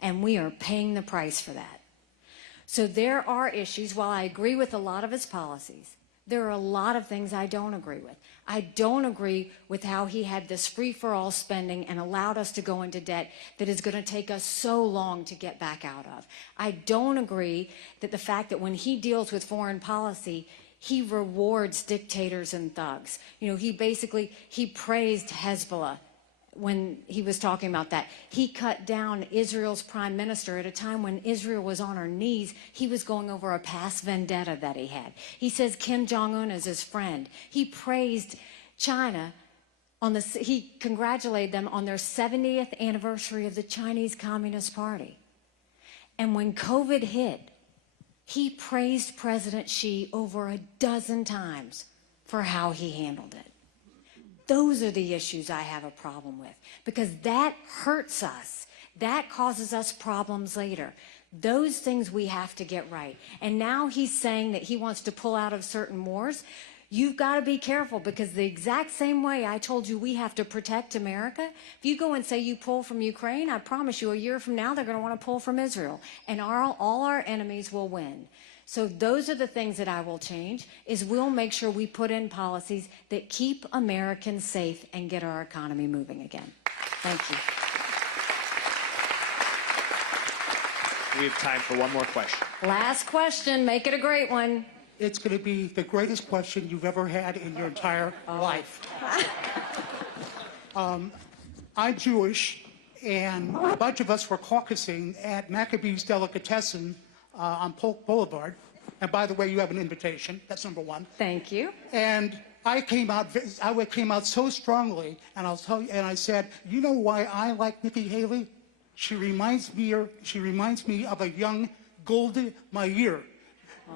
and we are paying the price for that. So there are issues. While I agree with a lot of his policies, there are a lot of things I don't agree with. I don't agree with how he had this free-for-all spending and allowed us to go into debt that is going to take us so long to get back out of. I don't agree that the fact that when he deals with foreign policy, he rewards dictators and thugs. You know, he praised Hezbollah when he was talking about that. He cut down Israel's prime minister at a time when Israel was on her knees. He was going over a past vendetta that he had. He says Kim Jong-un is his friend. He praised China he congratulated them on their 70th anniversary of the Chinese Communist Party. And when COVID hit, he praised President Xi over a dozen times for how he handled it. Those are the issues I have a problem with, because that hurts us. That causes us problems later. Those things we have to get right. And now he's saying that he wants to pull out of certain wars. You've got to be careful, because the exact same way I told you we have to protect America, if you go and say you pull from Ukraine, I promise you a year from now they're going to want to pull from Israel. And all our enemies will win. So those are the things that I will change, is we'll make sure we put in policies that keep Americans safe and get our economy moving again. Thank you. We have time for one more question. Last question, make it a great one. It's going to be the greatest question you've ever had in your entire life. I'm Jewish, and a bunch of us were caucusing at Maccabee's Delicatessen on Polk Boulevard. And by the way, you have an invitation. That's number one. Thank you. And I came out so strongly, and I'll tell you. And I said, you know why I like Nikki Haley? She reminds me of a young Golda Meir.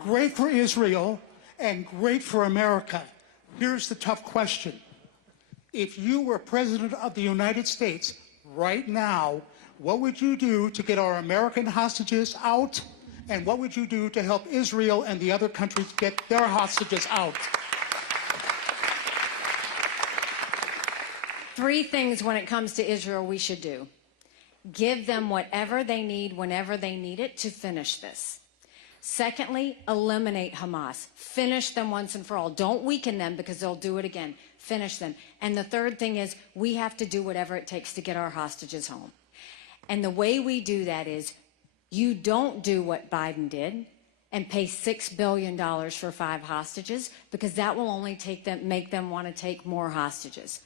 Great for Israel and great for America. Here's the tough question. If you were President of the United States right now, what would you do to get our American hostages out? And what would you do to help Israel and the other countries get their hostages out? 3 things when it comes to Israel we should do. Give them whatever they need whenever they need it to finish this. Secondly, eliminate Hamas. Finish them once and for all. Don't weaken them because they'll do it again. Finish them. And the third thing is we have to do whatever it takes to get our hostages home. And the way we do that is you don't do what Biden did and pay $6 billion for 5 hostages, because that will only make them want to take more hostages.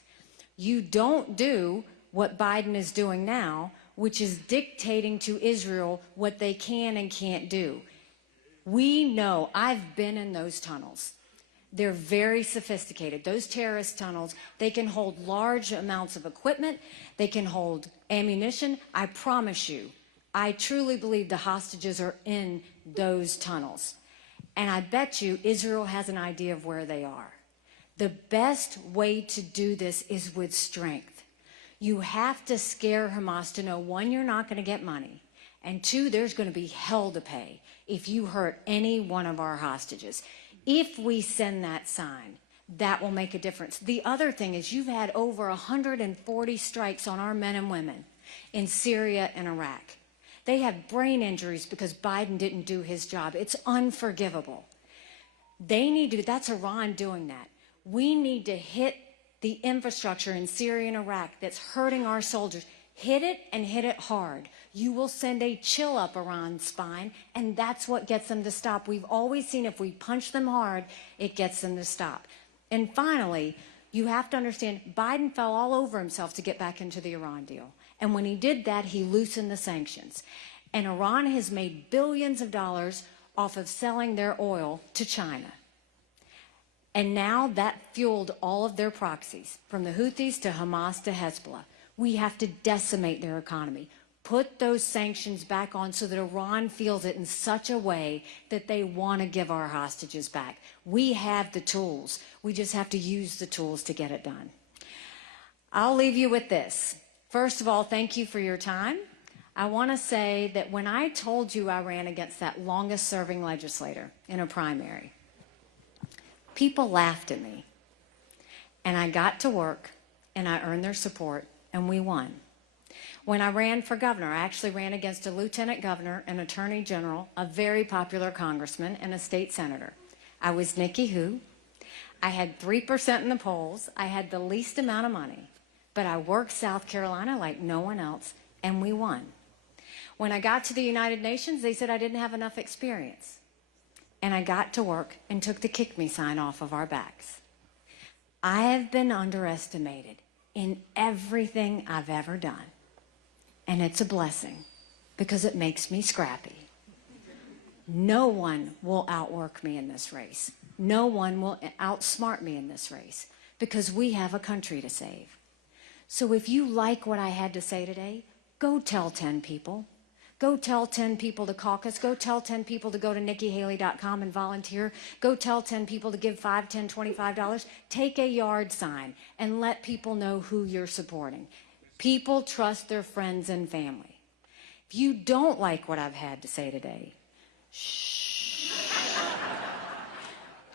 You don't do what Biden is doing now, which is dictating to Israel what they can and can't do. We know, I've been in those tunnels. They're very sophisticated. Those terrorist tunnels, they can hold large amounts of equipment. They can hold ammunition. I promise you, I truly believe the hostages are in those tunnels. And I bet you Israel has an idea of where they are. The best way to do this is with strength. You have to scare Hamas to know, 1, you're not going to get money, and 2, there's going to be hell to pay if you hurt any one of our hostages. If we send that sign, that will make a difference. The other thing is you've had over 140 strikes on our men and women in Syria and Iraq. They have brain injuries because Biden didn't do his job. It's unforgivable. They need to, that's Iran doing that. We need to hit the infrastructure in Syria and Iraq that's hurting our soldiers. Hit it and hit it hard. You will send a chill up Iran's spine, and that's what gets them to stop. We've always seen if we punch them hard, it gets them to stop. And finally, you have to understand, Biden fell all over himself to get back into the Iran deal. And when he did that, he loosened the sanctions. And Iran has made billions of dollars off of selling their oil to China. And now that fueled all of their proxies, from the Houthis to Hamas to Hezbollah. We have to decimate their economy. Put those sanctions back on so that Iran feels it in such a way that they want to give our hostages back. We have the tools. We just have to use the tools to get it done. I'll leave you with this. First of all, thank you for your time. I want to say that when I told you I ran against that longest-serving legislator in a primary, people laughed at me. And I got to work, and I earned their support, and we won. When I ran for governor, I actually ran against a lieutenant governor, an attorney general, a very popular congressman, and a state senator. I was Nikki who? I had 3% in the polls. I had the least amount of money. But I worked South Carolina like no one else, and we won. When I got to the United Nations, they said I didn't have enough experience. And I got to work and took the kick me sign off of our backs. I have been underestimated in everything I've ever done. And it's a blessing because it makes me scrappy. No one will outwork me in this race. No one will outsmart me in this race because we have a country to save. So if you like what I had to say today, go tell 10 people. Go tell 10 people to caucus. Go tell 10 people to go to NikkiHaley.com and volunteer. Go tell 10 people to give $5, $10, $25. Take a yard sign and let people know who you're supporting. People trust their friends and family. If you don't like what I've had to say today, shh.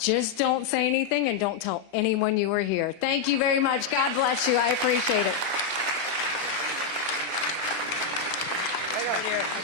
Just don't say anything and don't tell anyone you were here. Thank you very much. God bless you. I appreciate it.